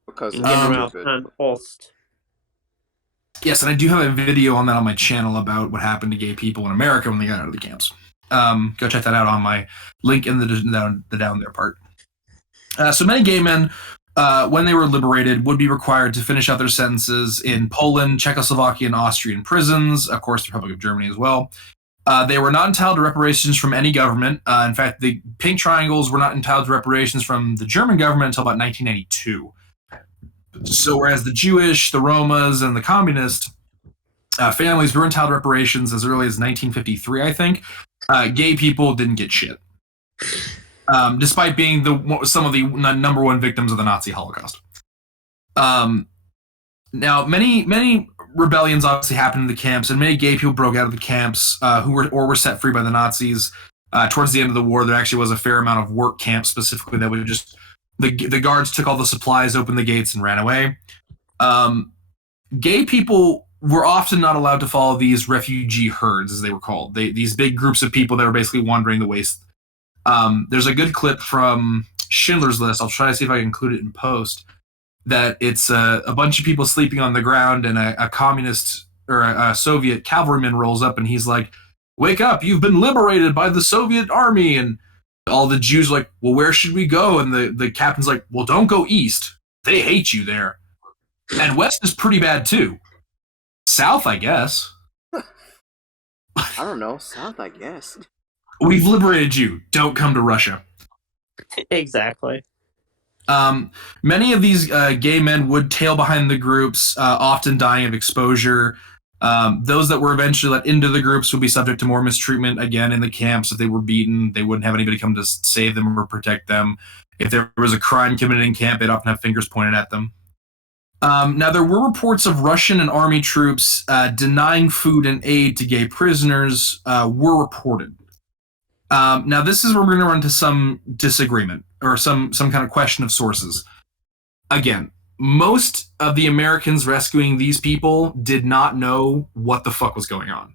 Because and General von Holst. Yes, and I do have a video on that on my channel about what happened to gay people in America when they got out of the camps. Go check that out on my link in the down there part. So many gay men, when they were liberated, would be required to finish out their sentences in Poland, Czechoslovakia, and Austrian prisons, of course, the Republic of Germany as well. They were not entitled to reparations from any government. In fact, the pink triangles were not entitled to reparations from the German government until about 1992. So whereas the Jewish, the Romas, and the communist families were entitled to reparations as early as 1953, I think, gay people didn't get shit. Despite being some of the number one victims of the Nazi Holocaust. Now, many rebellions obviously happened in the camps, and many gay people broke out of the camps who were set free by the Nazis. Towards the end of the war, there actually was a fair amount of work camps specifically that would just the guards took all the supplies, opened the gates, and ran away. Gay people were often not allowed to follow these refugee herds, as they were called. These big groups of people that were basically wandering the waste. There's a good clip from Schindler's List. I'll try to see if I can include it in post. That it's a bunch of people sleeping on the ground, and a communist or a Soviet cavalryman rolls up, and he's like, "Wake up! You've been liberated by the Soviet army." And all the Jews are like, "Well, where should we go?" And the captain's like, "Well, don't go east. They hate you there. And west is pretty bad too. South, I guess." I don't know. South, I guess. We've liberated you. Don't come to Russia. Exactly. Many of these gay men would tail behind the groups, often dying of exposure. Those that were eventually let into the groups would be subject to more mistreatment again in the camps. If they were beaten, they wouldn't have anybody come to save them or protect them. If there was a crime committed in camp, they'd often have fingers pointed at them. Now, there were reports of Russian and army troops denying food and aid to gay prisoners were reported. Now, this is where we're going to run into some disagreement or some kind of question of sources. Again, most of the Americans rescuing these people did not know what the fuck was going on.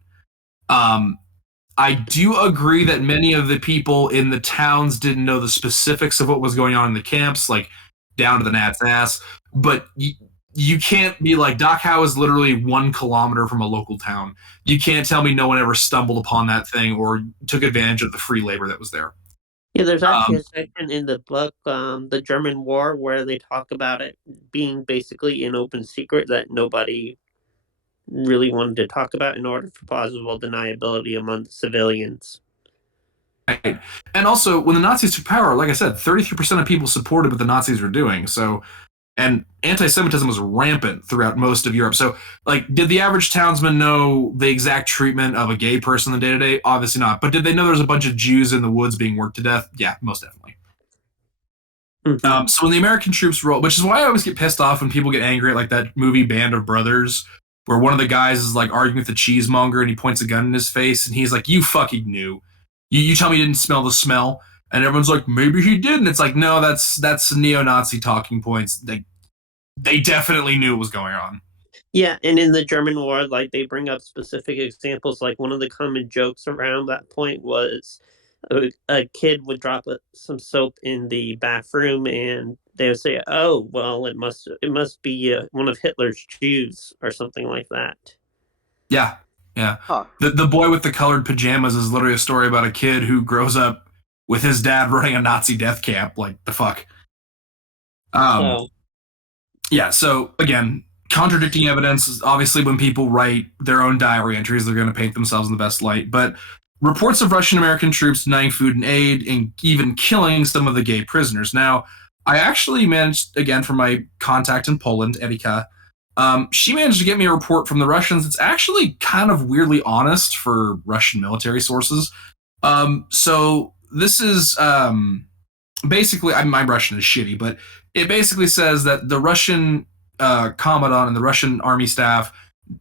I do agree that many of the people in the towns didn't know the specifics of what was going on in the camps, like down to the gnat's ass. But you can't be like, Dachau is literally 1 kilometer from a local town. You can't tell me no one ever stumbled upon that thing or took advantage of the free labor that was there. Yeah, there's actually a section in the book, The German War, where they talk about it being basically an open secret that nobody really wanted to talk about in order for plausible deniability among the civilians. Right. And also, when the Nazis took power, like I said, 33% of people supported what the Nazis were doing. So, and anti-Semitism was rampant throughout most of Europe. So, like, did the average townsman know the exact treatment of a gay person in the day-to-day? Obviously not. But did they know there was a bunch of Jews in the woods being worked to death? Yeah, most definitely. Mm-hmm. So when the American troops roll, which is why I always get pissed off when people get angry at, like, that movie Band of Brothers, where one of the guys is, like, arguing with the cheesemonger and he points a gun in his face and he's like, "You fucking knew. You tell me you didn't smell the smell?" And everyone's like, "Maybe he did." And it's like, no, that's neo-Nazi talking points. They definitely knew what was going on. Yeah, and in the German war, like, they bring up specific examples. Like, one of the common jokes around that point was a kid would drop some soap in the bathroom, and they would say, "Oh, well, it must be one of Hitler's Jews," or something like that. Yeah, yeah. Huh. The boy with the colored pajamas is literally a story about a kid who grows up with his dad running a Nazi death camp. Like, the fuck. Yeah, so again, contradicting evidence is obviously when people write their own diary entries, they're going to paint themselves in the best light. But reports of Russian-American troops denying food and aid and even killing some of the gay prisoners. Now, I actually managed, again, from my contact in Poland, Erika, she managed to get me a report from the Russians. It's actually kind of weirdly honest for Russian military sources. So this is basically, my Russian is shitty, but it basically says that the Russian commandant and the Russian army staff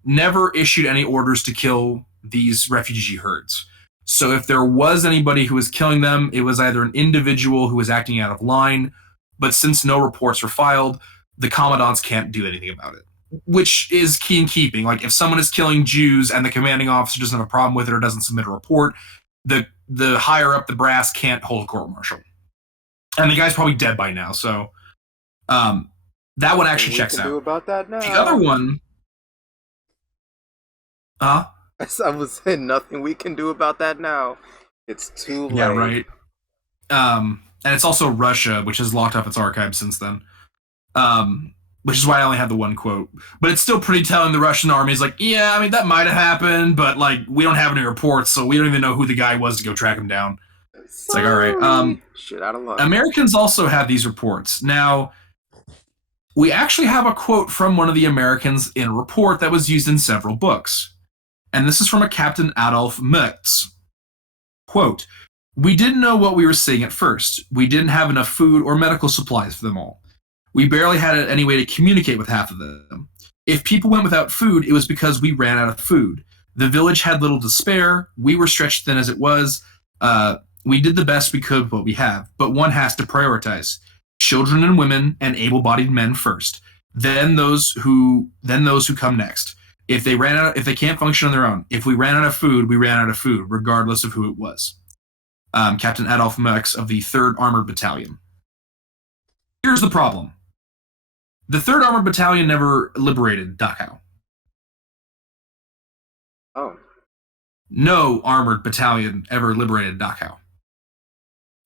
never issued any orders to kill these refugee herds. So if there was anybody who was killing them, it was either an individual who was acting out of line, but since no reports were filed, the commandants can't do anything about it, which is key in keeping. Like, if someone is killing Jews and the commanding officer doesn't have a problem with it or doesn't submit a report, the higher up the brass can't hold a court-martial. And the guy's probably dead by now, so that one actually checks out. What can do about that now? The other one... Huh? I was saying nothing we can do about that now. It's too late. Yeah, right. And it's also Russia, which has locked up its archives since then. Which is why I only have the one quote. But it's still pretty telling. The Russian army is like, yeah, I mean, that might have happened, but like, we don't have any reports, so we don't even know who the guy was to go track him down. It's like, all right. Shit out of luck. Americans also have these reports. Now, we actually have a quote from one of the Americans in a report that was used in several books. And this is from a Captain Adolf Mertz. Quote, "We didn't know what we were seeing at first. We didn't have enough food or medical supplies for them all. We barely had any way to communicate with half of them. If people went without food, it was because we ran out of food. The village had little to spare. We were stretched thin as it was. We did the best we could with what we have, but one has to prioritize. Children and women and able-bodied men first. Then those who come next. If they can't function on their own, if we ran out of food, we ran out of food, regardless of who it was." Captain Adolf Mertz of the 3rd Armored Battalion. Here's the problem. The 3rd Armored Battalion never liberated Dachau. Oh. No armored battalion ever liberated Dachau.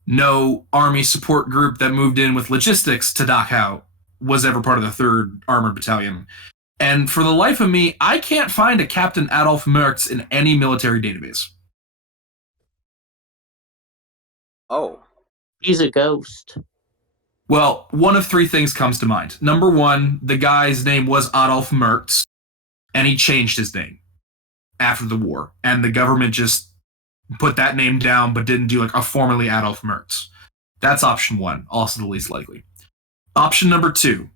No army support group that moved in with logistics to Dachau was ever part of the 3rd Armored Battalion. And for the life of me, I can't find a Captain Adolf Mertz in any military database. Oh. He's a ghost. Well, one of 3 things comes to mind. Number 1, the guy's name was Adolf Mertz, and he changed his name after the war. And the government just put that name down, but didn't do like a formerly Adolf Mertz. That's option 1, also the least likely. Option number 2,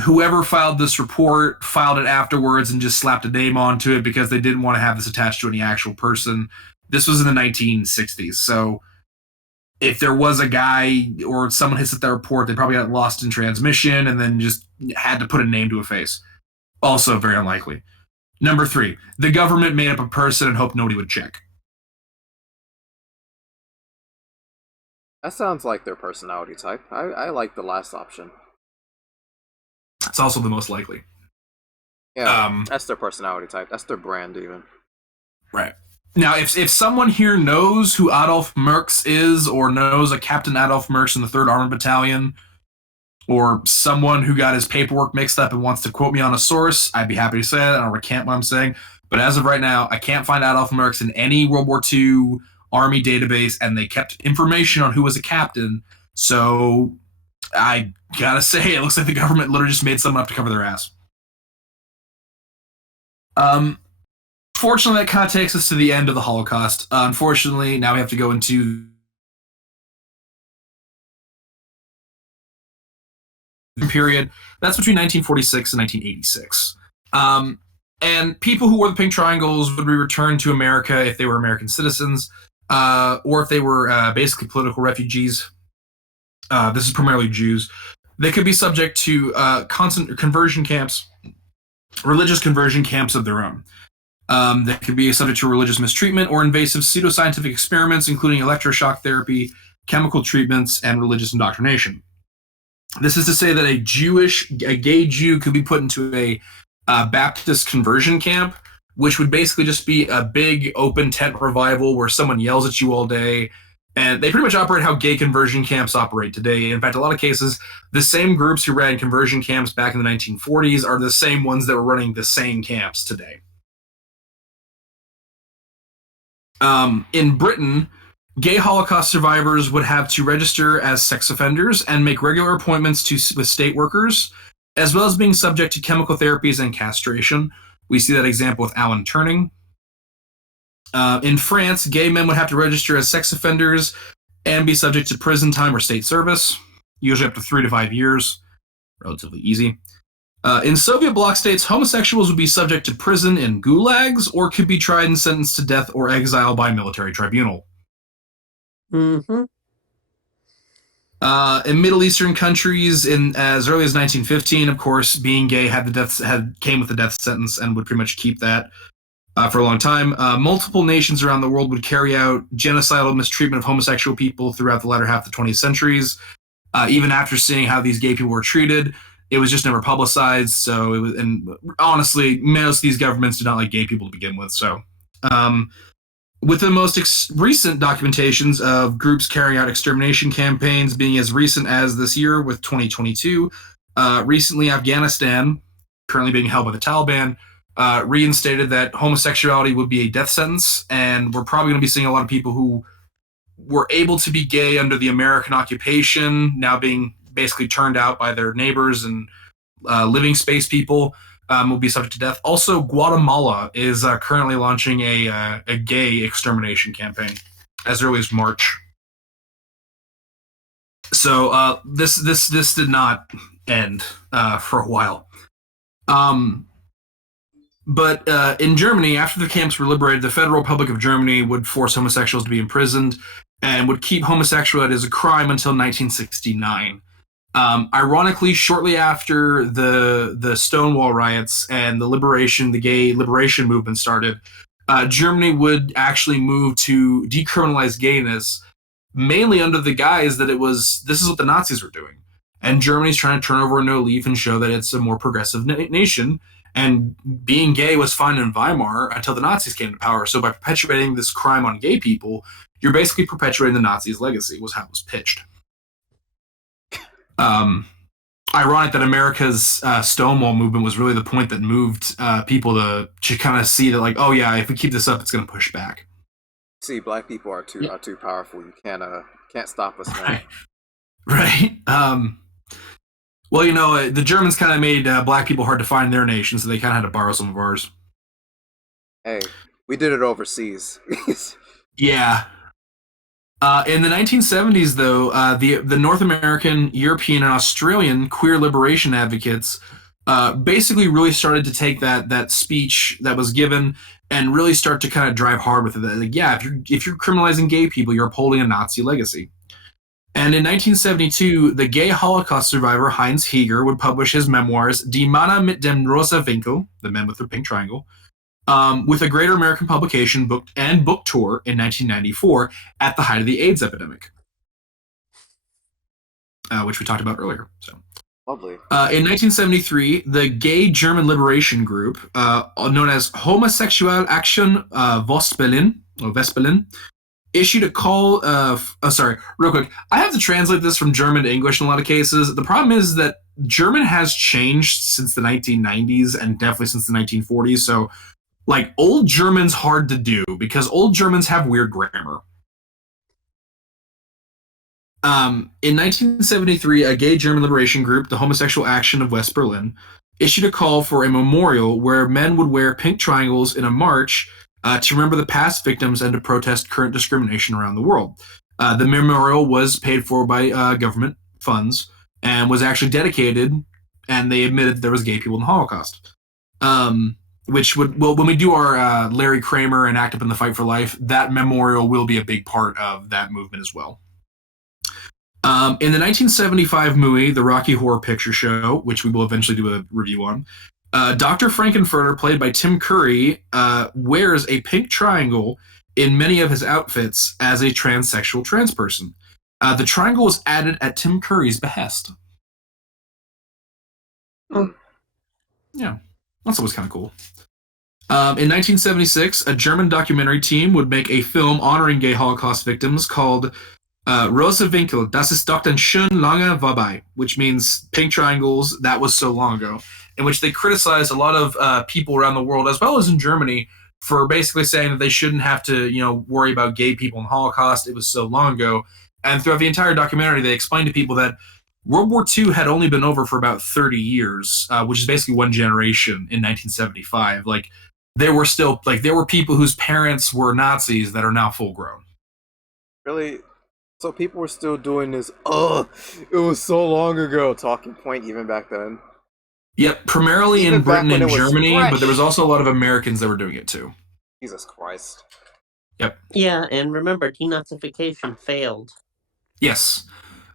whoever filed this report filed it afterwards and just slapped a name onto it because they didn't want to have this attached to any actual person. This was in the 1960s, so if there was a guy or someone hits at that report, they probably got lost in transmission and then just had to put a name to a face. Also very unlikely. Number 3, the government made up a person and hoped nobody would check. That sounds like their personality type. I like the last option. It's also the most likely. Yeah, that's their personality type. That's their brand, even. Right. Now, if someone here knows who Adolf Mertz is, or knows a Captain Adolf Mertz in the 3rd Armored Battalion, or someone who got his paperwork mixed up and wants to quote me on a source, I'd be happy to say that. I don't recant what I'm saying. But as of right now, I can't find Adolf Mertz in any World War II Army database, and they kept information on who was a captain. So I gotta say, it looks like the government literally just made someone up to cover their ass. Fortunately, that kind of takes us to the end of the Holocaust. Unfortunately, now we have to go into the period. That's between 1946 and 1986. And people who wore the pink triangles would be returned to America if they were American citizens, or if they were basically political refugees. This is primarily Jews. They could be subject to constant conversion camps, religious conversion camps of their own. They could be subject to religious mistreatment or invasive pseudoscientific experiments, including electroshock therapy, chemical treatments, and religious indoctrination. This is to say that a gay Jew could be put into a Baptist conversion camp, which would basically just be a big open tent revival where someone yells at you all day. And they pretty much operate how gay conversion camps operate today. In fact, a lot of cases, the same groups who ran conversion camps back in the 1940s are the same ones that were running the same camps today. In Britain, gay Holocaust survivors would have to register as sex offenders and make regular appointments with state workers, as well as being subject to chemical therapies and castration. We see that example with Alan Turing. In France, gay men would have to register as sex offenders and be subject to prison time or state service, usually up to 3 to 5 years. Relatively easy. In Soviet bloc states, homosexuals would be subject to prison in gulags or could be tried and sentenced to death or exile by military tribunal. Mm-hmm. In Middle Eastern countries, in as early as 1915, of course, being gay came with the death sentence and would pretty much keep that for a long time. Multiple nations around the world would carry out genocidal mistreatment of homosexual people throughout the latter half of the 20th centuries. Even after seeing how these gay people were treated, it was just never publicized. So it was, and honestly, most of these governments did not like gay people to begin with. So, with the most recent documentations of groups carrying out extermination campaigns being as recent as this year with 2022, recently Afghanistan, currently being held by the Taliban, reinstated that homosexuality would be a death sentence, and we're probably going to be seeing a lot of people who were able to be gay under the American occupation now being basically turned out by their neighbors and living space people. Will be subject to death. Also, Guatemala is currently launching a gay extermination campaign as early as March. So this did not end for a while. But in Germany, after the camps were liberated, the Federal Republic of Germany would force homosexuals to be imprisoned and would keep homosexuality as a crime until 1969. Ironically, shortly after the Stonewall riots and the gay liberation movement started, Germany would actually move to decriminalize gayness, mainly under the guise that this is what the Nazis were doing. And Germany's trying to turn over a new leaf and show that it's a more progressive nation. And being gay was fine in Weimar until the Nazis came to power. So by perpetuating this crime on gay people, you're basically perpetuating the Nazis' legacy, was how it was pitched. Ironic that America's Stonewall movement was really the point that moved people to kind of see that, like, oh yeah, if we keep this up, it's going to push back. See, black people are too powerful. You can't stop us now. Right. Well, the Germans kind of made black people hard to find in their nation, so they kind of had to borrow some of ours. Hey, we did it overseas. Yeah. In the 1970s, though, the North American, European, and Australian queer liberation advocates basically really started to take that speech that was given and really start to kind of drive hard with it. Like, yeah, if you're criminalizing gay people, you're upholding a Nazi legacy. And in 1972, the gay Holocaust survivor Heniz Heger would publish his memoirs Die Männer mit dem rosa Winkel, the men with the pink triangle, with a greater American publication book tour in 1994 at the height of the AIDS epidemic, which we talked about earlier. So, lovely. In 1973, the gay German liberation group, known as Homosexual Action Westberlin, issued a call. Real quick, I have to translate this from German to English in a lot of cases. The problem is that German has changed since the 1990s and definitely since the 1940s. So, like, old German's hard to do because old Germans have weird grammar. In 1973, a gay German liberation group, the Homosexual Action of West Berlin, issued a call for a memorial where men would wear pink triangles in a march to remember the past victims and to protest current discrimination around the world. The memorial was paid for by government funds and was actually dedicated, and they admitted there was gay people in the Holocaust. Which would, well, when we do our Larry Kramer and Act Up in the Fight for Life, that memorial will be a big part of that movement as well. In the 1975 movie, The Rocky Horror Picture Show, which we will eventually do a review on, Dr. Frankenfurter, played by Tim Curry, wears a pink triangle in many of his outfits as a transsexual trans person. The triangle was added at Tim Curry's behest. Yeah, that's always kind of cool. In 1976, a German documentary team would make a film honoring gay Holocaust victims called Rosa Winkel, das ist doch dann schon lange vorbei, which means pink triangles, that was so long ago, in which they criticized a lot of people around the world, as well as in Germany, for basically saying that they shouldn't have to, worry about gay people in the Holocaust. It was so long ago. And throughout the entire documentary, they explained to people that World War II had only been over for about 30 years, which is basically one generation in 1975. Like, there were still there were people whose parents were Nazis that are now full grown. Really? So people were still doing this, it was so long ago talking point even back then. Yep, primarily Even in back Britain when and it was Germany, fresh. but there was also a lot of Americans that were doing it too. Jesus Christ. Yep. Yeah, and remember, denazification failed. Yes.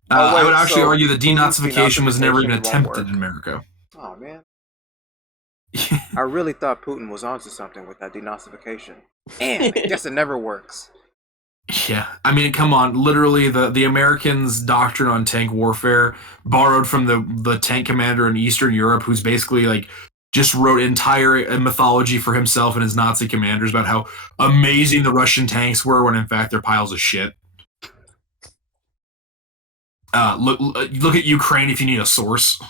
Oh, wait, I would actually so argue that Putin's denazification was never even denazification won't attempted work. in America. Oh man. I really thought Putin was onto something with that denazification. Damn, I guess it never works. Yeah, I mean, come on. Literally, the Americans' doctrine on tank warfare borrowed from the tank commander in Eastern Europe, who's basically just wrote entire mythology for himself and his Nazi commanders about how amazing the Russian tanks were, when in fact they're piles of shit. Look at Ukraine if you need a source.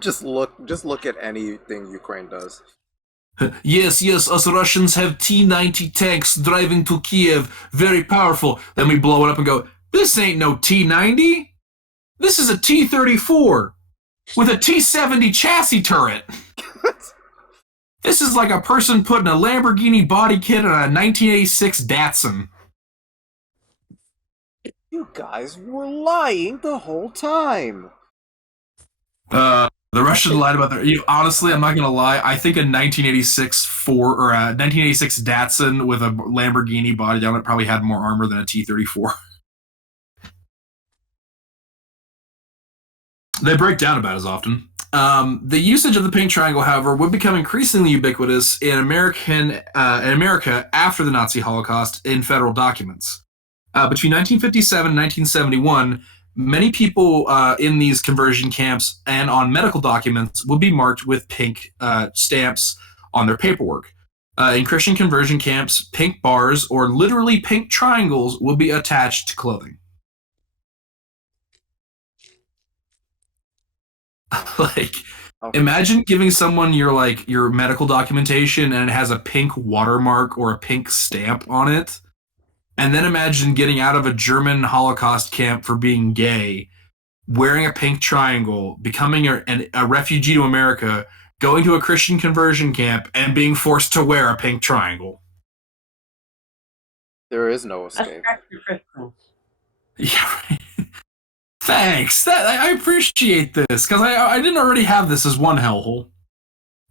just look at anything Ukraine does. Yes, us Russians have T-90 tanks driving to Kiev, very powerful. Then we blow it up and go, this ain't no T-90. This is a T-34 with a T-70 chassis turret. This is like a person putting a Lamborghini body kit on a 1986 Datsun. You guys were lying the whole time. The Russians lied about their. Honestly, I'm not gonna lie. I think a 1986 1986 Datsun with a Lamborghini body on it probably had more armor than a T-34. They break down about as often. The usage of the pink triangle, however, would become increasingly ubiquitous in America after the Nazi Holocaust in federal documents. Between 1957 and 1971, many people in these conversion camps and on medical documents would be marked with pink stamps on their paperwork. In Christian conversion camps, pink bars or literally pink triangles will be attached to clothing. Imagine giving someone your medical documentation and it has a pink watermark or a pink stamp on it. And then imagine getting out of a German Holocaust camp for being gay, wearing a pink triangle, becoming a refugee to America, going to a Christian conversion camp, and being forced to wear a pink triangle. There is no escape. Yeah, right. Thanks. I appreciate this, because I didn't already have this as one hellhole.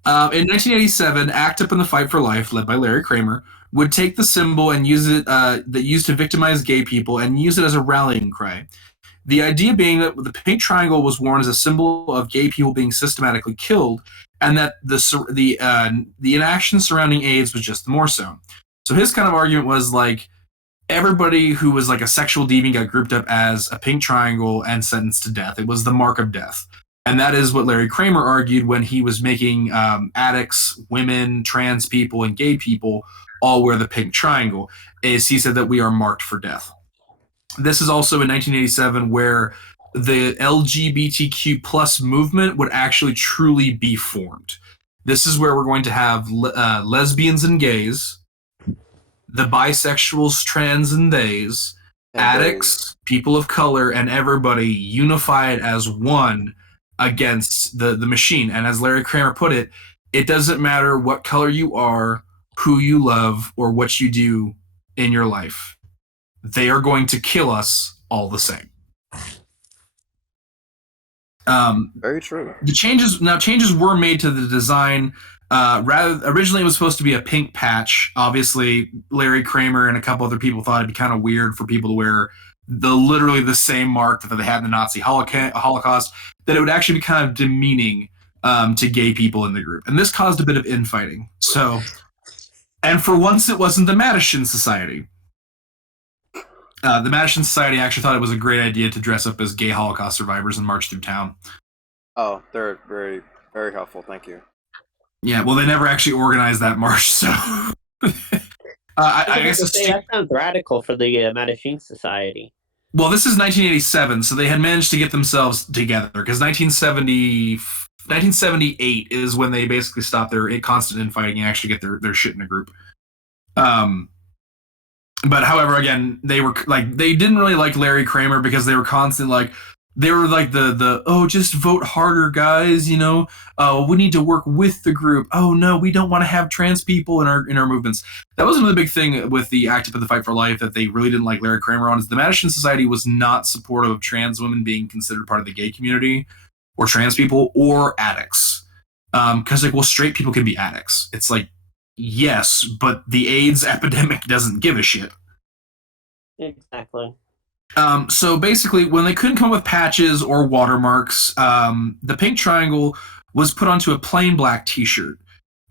In 1987, ACT UP in the Fight for Life, led by Larry Kramer, would take the symbol and use it that used to victimize gay people and use it as a rallying cry. The idea being that the pink triangle was worn as a symbol of gay people being systematically killed, and that the inaction surrounding AIDS was just more so. So his kind of argument was everybody who was a sexual deviant got grouped up as a pink triangle and sentenced to death. It was the mark of death. And that is what Larry Kramer argued when he was making addicts, women, trans people, and gay people all wear the pink triangle, is he said that we are marked for death. This is also in 1987 where the LGBTQ plus movement would actually truly be formed. This is where we're going to have lesbians and gays, the bisexuals, trans and theys, addicts, people of color, and everybody unified as one against the machine. And as Larry Kramer put it, it doesn't matter what color you are, who you love, or what you do in your life. They are going to kill us all the same. Very true. Changes were made to the design. Originally it was supposed to be a pink patch. Obviously, Larry Kramer and a couple other people thought it'd be kind of weird for people to wear literally the same mark that they had in the Nazi Holocaust, that it would actually be kind of demeaning to gay people in the group. And this caused a bit of infighting. And for once, it wasn't the Madison Society. The Madison Society actually thought it was a great idea to dress up as gay Holocaust survivors and march through town. Oh, they're very, very helpful. Thank you. Yeah, well, they never actually organized that march, so... I guess that sounds radical for the Madison Society. Well, this is 1987, so they had managed to get themselves together, because 1978 is when they basically stopped their constant infighting and actually get their shit in a group. But however, again, they didn't really like Larry Kramer because they were constantly they were like the oh, just vote harder, guys. You know, we need to work with the group. Oh no, we don't want to have trans people in our movements. That was another big thing with the Act Up in the Fight for Life that they really didn't like Larry Kramer on. Is the Madison Society was not supportive of trans women being considered part of the gay community, or trans people, or addicts. Because like, well, straight people can be addicts. It's like, yes, but the AIDS epidemic doesn't give a shit. Exactly. So basically, when they couldn't come up with patches or watermarks, the pink triangle was put onto a plain black T-shirt,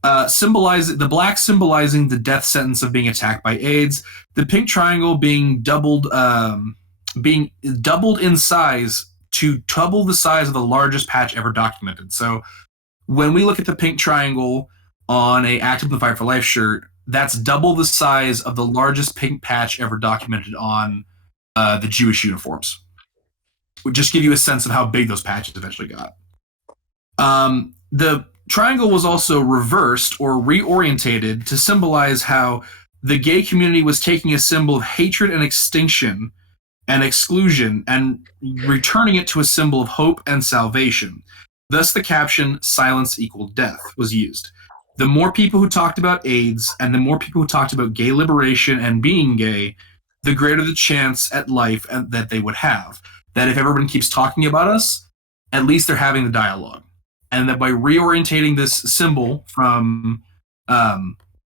the black symbolizing the death sentence of being attacked by AIDS, the pink triangle being doubled in size to double the size of the largest patch ever documented. So when we look at the pink triangle on a Act Up in the Fight for Life shirt, that's double the size of the largest pink patch ever documented on the Jewish uniforms. Would just give you a sense of how big those patches eventually got. The triangle was also reversed or reorientated to symbolize how the gay community was taking a symbol of hatred and extinction and exclusion and returning it to a symbol of hope and salvation. Thus, the caption, "Silence equal death," was used. The more people who talked about AIDS and the more people who talked about gay liberation and being gay, the greater the chance at life that they would have. That if everyone keeps talking about us, at least they're having the dialogue. And that by reorientating this symbol from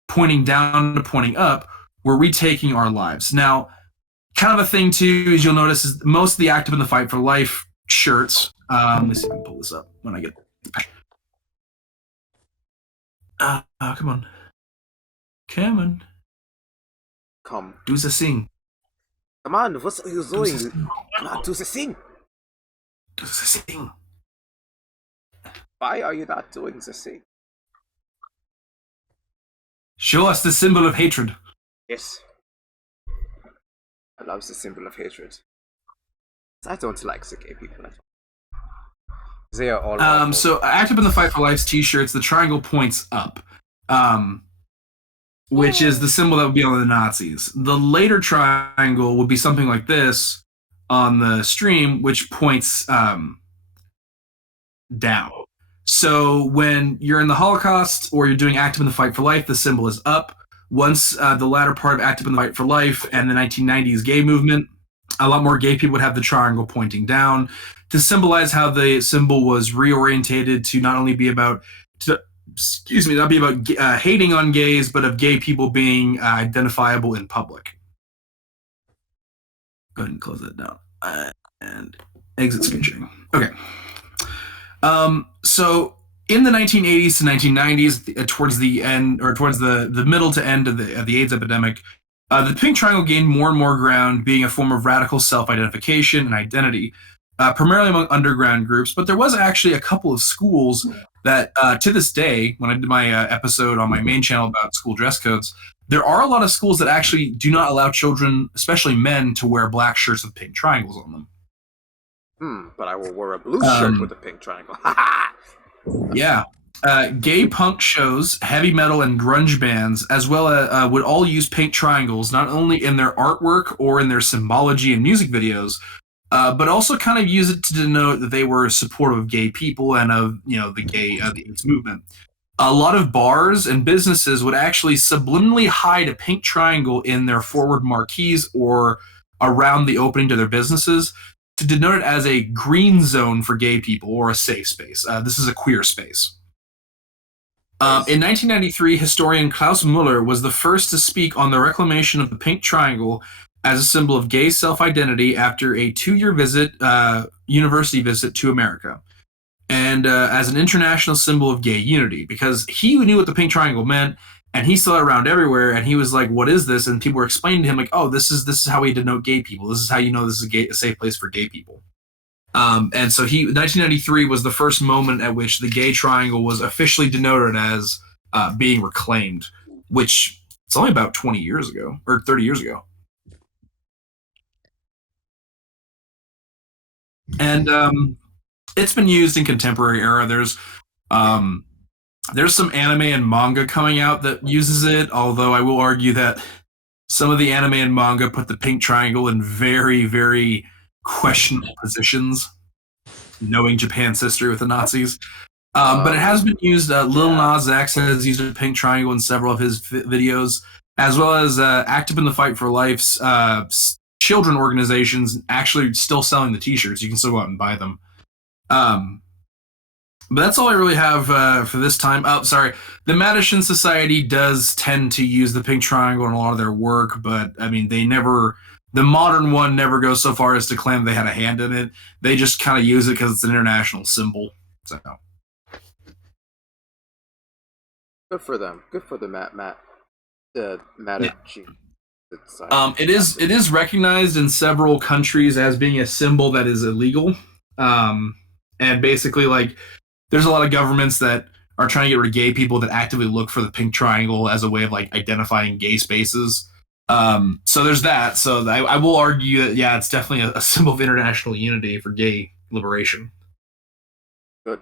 pointing down to pointing up, we're retaking our lives. Now, kind of a thing too is you'll notice is most of the Act Up in the Fight for Life shirts. Let me see if I can pull this up when I get. Come on. Come. Do the thing. Come on, what are you doing? Come on, do the thing. Do the thing. Why are you not doing the thing? Show us the symbol of hatred. Yes. I love the symbol of hatred. I don't like the gay people at all. They are all awful. So Act Up in the Fight for Life's t-shirts, the triangle points up. Which is the symbol that would be on the Nazis. The later triangle would be something like this on the stream, which points down. So when you're in the Holocaust or you're doing Act Up in the Fight for Life, the symbol is up. Once the latter part of Act Up in the Fight for Life and the 1990s gay movement, a lot more gay people would have the triangle pointing down to symbolize how the symbol was reorientated to not only be about not be about hating on gays, but of gay people being identifiable in public. Go ahead and close that down. And exit screen sharing. Okay. So in the 1980s to 1990s, towards the end, or towards the middle to end of the AIDS epidemic, the pink triangle gained more and more ground, being a form of radical self-identification and identity, primarily among underground groups. But there was actually a couple of schools that to this day, when I did my episode on my main channel about school dress codes, there are a lot of schools that actually do not allow children, especially men, to wear black shirts with pink triangles on them. But I will wear a blue shirt with a pink triangle. Yeah. Gay punk shows, heavy metal, and grunge bands, as well would all use pink triangles, not only in their artwork or in their symbology and music videos, but also kind of use it to denote that they were supportive of gay people and of the AIDS movement. A lot of bars and businesses would actually subliminally hide a pink triangle in their forward marquees or around the opening to their businesses to denote it as a green zone for gay people or a safe space. This is a queer space. In 1993, historian Klaus Müller was the first to speak on the reclamation of the pink triangle as a symbol of gay self-identity after a 2-year university visit to America, and as an international symbol of gay unity, because he knew what the pink triangle meant, and he saw it around everywhere, and he was like, "What is this?" And people were explaining to him like, "Oh, this is how we denote gay people. This is how you know this is a safe place for gay people." And so 1993 was the first moment at which the gay triangle was officially denoted as being reclaimed, which it's only about 20 years ago or 30 years ago. And it's been used in contemporary era. There's some anime and manga coming out that uses it, although I will argue that some of the anime and manga put the pink triangle in very, very questionable positions. knowing Japan's history with the Nazis. But it has been used. Lil Nas X has used a pink triangle in several of his videos, as well as Active in the Fight for Life's children organizations actually still selling the T-shirts. You can still go out and buy them. But that's all I really have for this time. Oh, sorry. The Madison Society does tend to use the pink triangle in a lot of their work, but I mean, the modern one never goes so far as to claim they had a hand in it. They just kind of use it because it's an international symbol. So. Good for them. Good for the Matt. The G. It is recognized in several countries as being a symbol that is illegal. And basically, like, there's a lot of governments that are trying to get rid of gay people that actively look for the pink triangle as a way of like identifying gay spaces. So there's that. So I will argue that yeah, it's definitely a symbol of international unity for gay liberation. Good.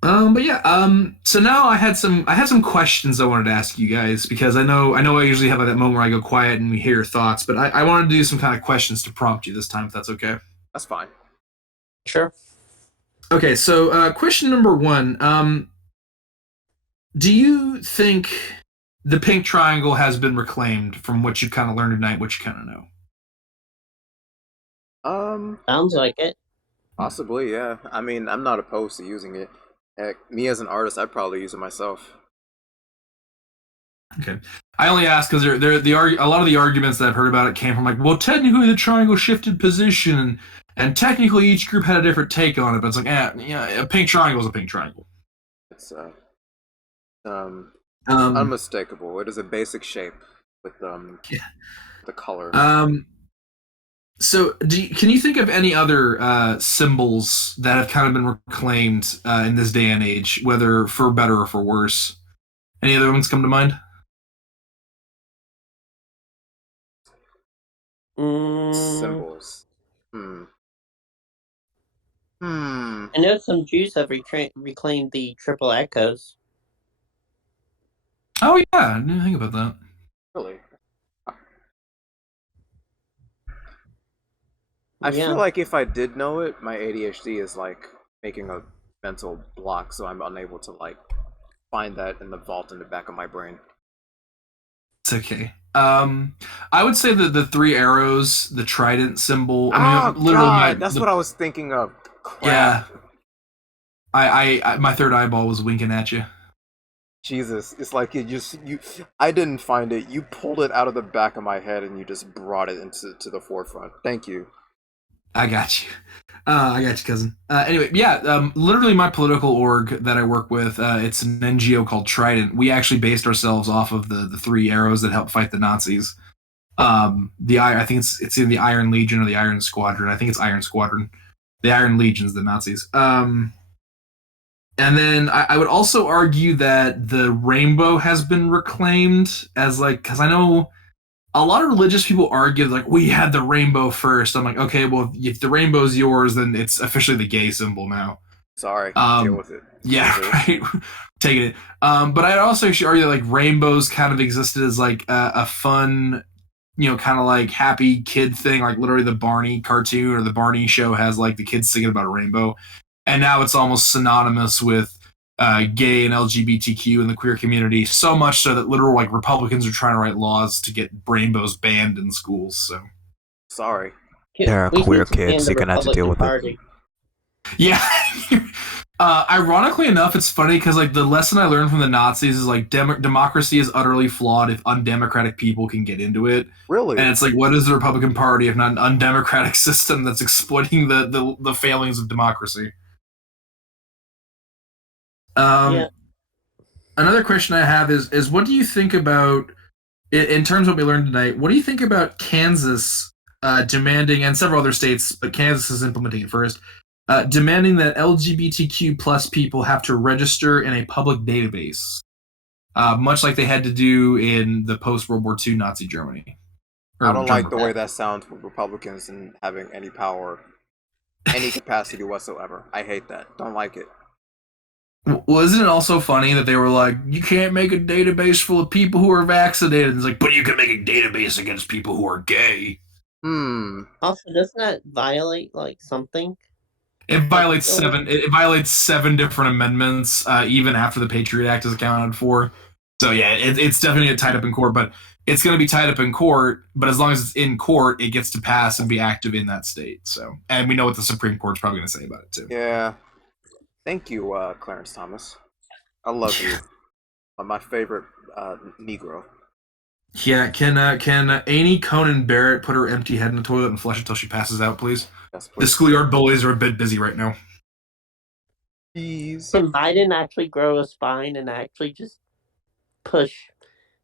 But yeah, so now I had some questions I wanted to ask you guys because I know I usually have that moment where I go quiet and we hear your thoughts, but I wanted to do some kind of questions to prompt you this time, if that's okay. That's fine. Sure. Okay, so question number 1. Do you think the pink triangle has been reclaimed from what you kind of learned tonight, what you kind of know? Sounds like it. Possibly, yeah. I mean, I'm not opposed to using it. Heck, me as an artist, I'd probably use it myself. Okay. I only ask because a lot of the arguments that I've heard about it came from like, well, technically the triangle shifted position, and technically each group had a different take on it, but it's like, a pink triangle is a pink triangle. It's unmistakable. It is a basic shape with the color. So, can you think of any other symbols that have kind of been reclaimed in this day and age, whether for better or for worse? Any other ones come to mind? Symbols. I know some Jews have reclaimed the triple echoes. Oh yeah, I didn't think about that. Really? I feel like if I did know it, my ADHD is like making a mental block, so I'm unable to like find that in the vault in the back of my brain. It's okay. I would say that the 3 arrows, the trident symbol. I mean, literally, that's what I was thinking of. Crap. Yeah. I my third eyeball was winking at you. Jesus, it's like you. I didn't find it. You pulled it out of the back of my head and you just brought it to the forefront. Thank you. I got you. Cousin. Anyway, yeah, literally my political org that I work with, it's an NGO called Trident. We actually based ourselves off of the 3 arrows that helped fight the Nazis. I think it's in the Iron Legion or the Iron Squadron. I think it's Iron Squadron. The Iron Legion's the Nazis. And then I would also argue that the rainbow has been reclaimed as like, because I know a lot of religious people argue like we had the rainbow first. I'm like, okay, well if the rainbow's yours, then it's officially the gay symbol now. Sorry, deal with it. Yeah, right. Taking it. But I'd also actually argue that like rainbows kind of existed as like a fun, kind of like happy kid thing. Like literally the Barney cartoon or the Barney show has like the kids singing about a rainbow, and now it's almost synonymous with gay and LGBTQ and the queer community, so much so that literal like Republicans are trying to write laws to get rainbows banned in schools. So sorry, there are queer kids. You're gonna have to deal with it. Yeah. Ironically enough, it's funny because like the lesson I learned from the Nazis is like democracy is utterly flawed if undemocratic people can get into it. Really? And it's like, what is the Republican Party if not an undemocratic system that's exploiting the failings of democracy? Another question I have is what do you think about, in terms of what we learned tonight, what do you think about Kansas demanding, and several other states, but Kansas is implementing it first, demanding that LGBTQ plus people have to register in a public database, much like they had to do in the post-World War II Nazi Germany. I don't like the way that sounds for Republicans and having any power, any capacity whatsoever. I hate that. Don't like it. Well, isn't it also funny that they were like, you can't make a database full of people who are vaccinated? It's like, but you can make a database against people who are gay. Also, doesn't that violate like something? It violates seven. It violates 7 different amendments, even after the Patriot Act is accounted for. So yeah, it's definitely tied up in court, but it's going to be tied up in court. But as long as it's in court, it gets to pass and be active in that state. So, and we know what the Supreme Court's probably going to say about it too. Yeah. Thank you, Clarence Thomas. I love you. My favorite Negro. Yeah, can Amy Conan Barrett put her empty head in the toilet and flush it till she passes out, please? Yes, please. The schoolyard bullies are a bit busy right now. Please. Can Biden actually grow a spine and actually just push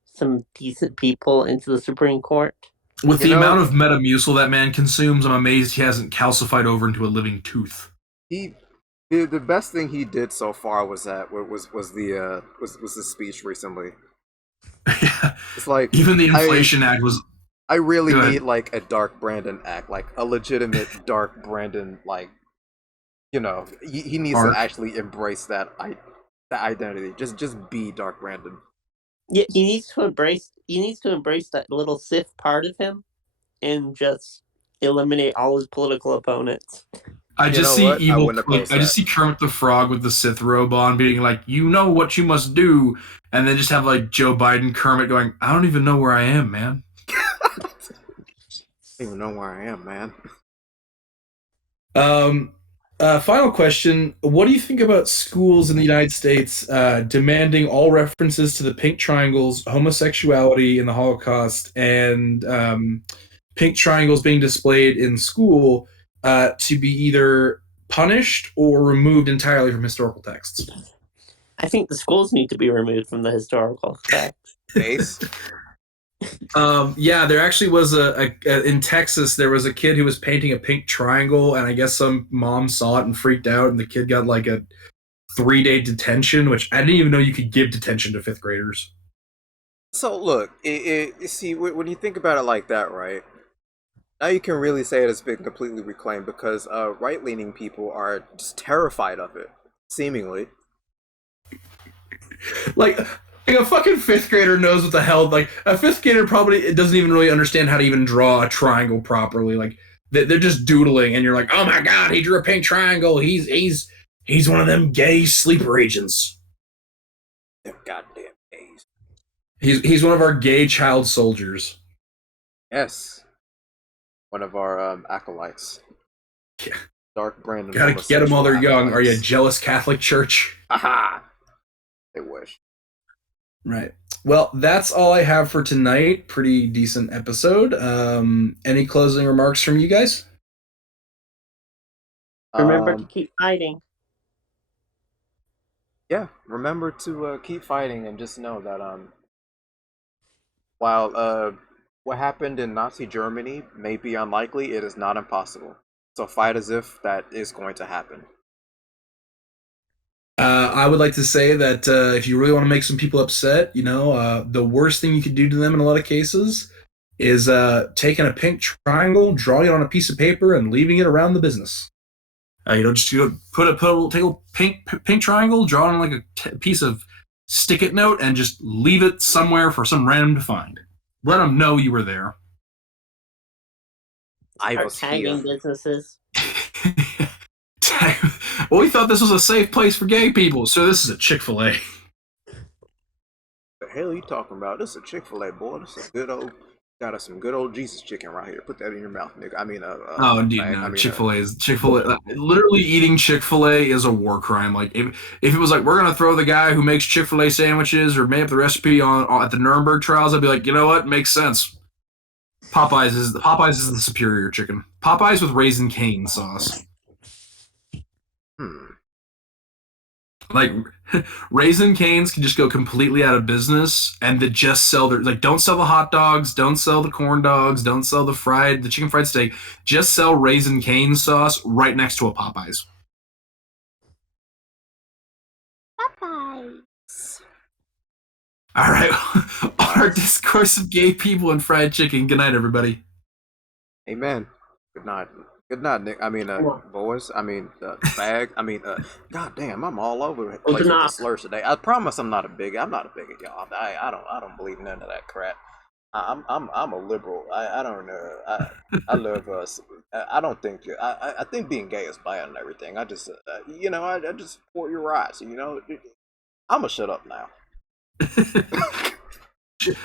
some decent people into the Supreme Court? With the amount of Metamucil that man consumes, I'm amazed he hasn't calcified over into a living tooth. The best thing he did so far was the speech recently. Yeah. It's like even the Inflation Act was. I really need like a Dark Brandon act, like a legitimate Dark Brandon, like, you know, he needs to actually embrace that identity. Just be Dark Brandon. Yeah, he needs to embrace that little Sith part of him and just eliminate all his political opponents. I just see Kermit the Frog with the Sith robe on being like, you know what you must do, and then just have like Joe Biden Kermit going, I don't even know where I am, man. I don't even know where I am, man. Final question. What do you think about schools in the United States demanding all references to the pink triangles, homosexuality in the Holocaust, and pink triangles being displayed in school to be either punished or removed entirely from historical texts? I think the schools need to be removed from the historical text. Base? Yeah, there actually was in Texas, there was a kid who was painting a pink triangle, and I guess some mom saw it and freaked out, and the kid got like a 3-day detention, which I didn't even know you could give detention to 5th graders. So look, see, when you think about it like that, right? Now you can really say it has been completely reclaimed because right-leaning people are just terrified of it, seemingly. Like a fucking 5th grader knows what the hell. Like a 5th grader probably doesn't even really understand how to even draw a triangle properly. Like they're just doodling, and you're like, oh my god, he drew a pink triangle. He's one of them gay sleeper agents. Them goddamn gays. He's one of our gay child soldiers. Yes. One of our acolytes. Yeah. Dark Brandon. Gotta get them while they're young. Are you a jealous Catholic Church? Aha! They wish. Right. Well, that's all I have for tonight. Pretty decent episode. Any closing remarks from you guys? Remember to keep fighting. Yeah, remember to keep fighting, and just know that while what happened in Nazi Germany may be unlikely, it is not impossible. So fight as if that is going to happen. I would like to say that if you really want to make some people upset, the worst thing you could do to them in a lot of cases is taking a pink triangle, drawing it on a piece of paper, and leaving it around the business. Just take a pink triangle, draw it on like a piece of stick-it note, and just leave it somewhere for some random to find. Let them know you were there. I was tagging here. Businesses. Well, we thought this was a safe place for gay people, so this is a Chick-fil-A. The hell are you talking about? This is a Chick-fil-A, boy. This is got some good old Jesus chicken right here. Put that in your mouth, nigga. I mean, oh, indeed, no. Chick-fil-A. Literally eating Chick-fil-A is a war crime. Like, if it was like, we're gonna throw the guy who makes Chick-fil-A sandwiches or made up the recipe at the Nuremberg trials, I'd be like, you know what? Makes sense. Popeyes is the superior chicken. Popeyes with Raisin Cane sauce. Like, Raisin Canes can just go completely out of business, and they just sell don't sell the hot dogs, don't sell the corn dogs, don't sell the chicken fried steak. Just sell Raisin Cane sauce right next to a Popeyes. Popeyes. All right, our discourse of gay people and fried chicken. Good night, everybody. Amen. Good night. Good night, Nick. I mean, boys. I mean, fag. I mean, goddamn, I'm all over the place with the slurs today. I promise I'm not a bigot. I'm not a bigot, y'all. I don't believe none of that crap. I'm a liberal. I don't know. I love us. I don't think I think being gay is bad and everything. I just I just support your rights. I'm gonna shut up now.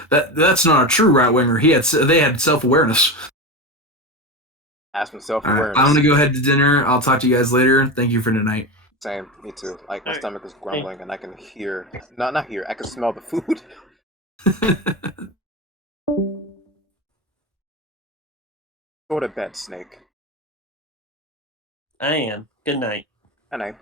That's not a true right winger. They had self awareness. Ask me self All right, awareness. I'm gonna go ahead to dinner. I'll talk to you guys later. Thank you for tonight. Same, me too. Like my All right. stomach is grumbling, and I can hear, not hear. I can smell the food. Go to bed, Snake. I am. Good night. Good night.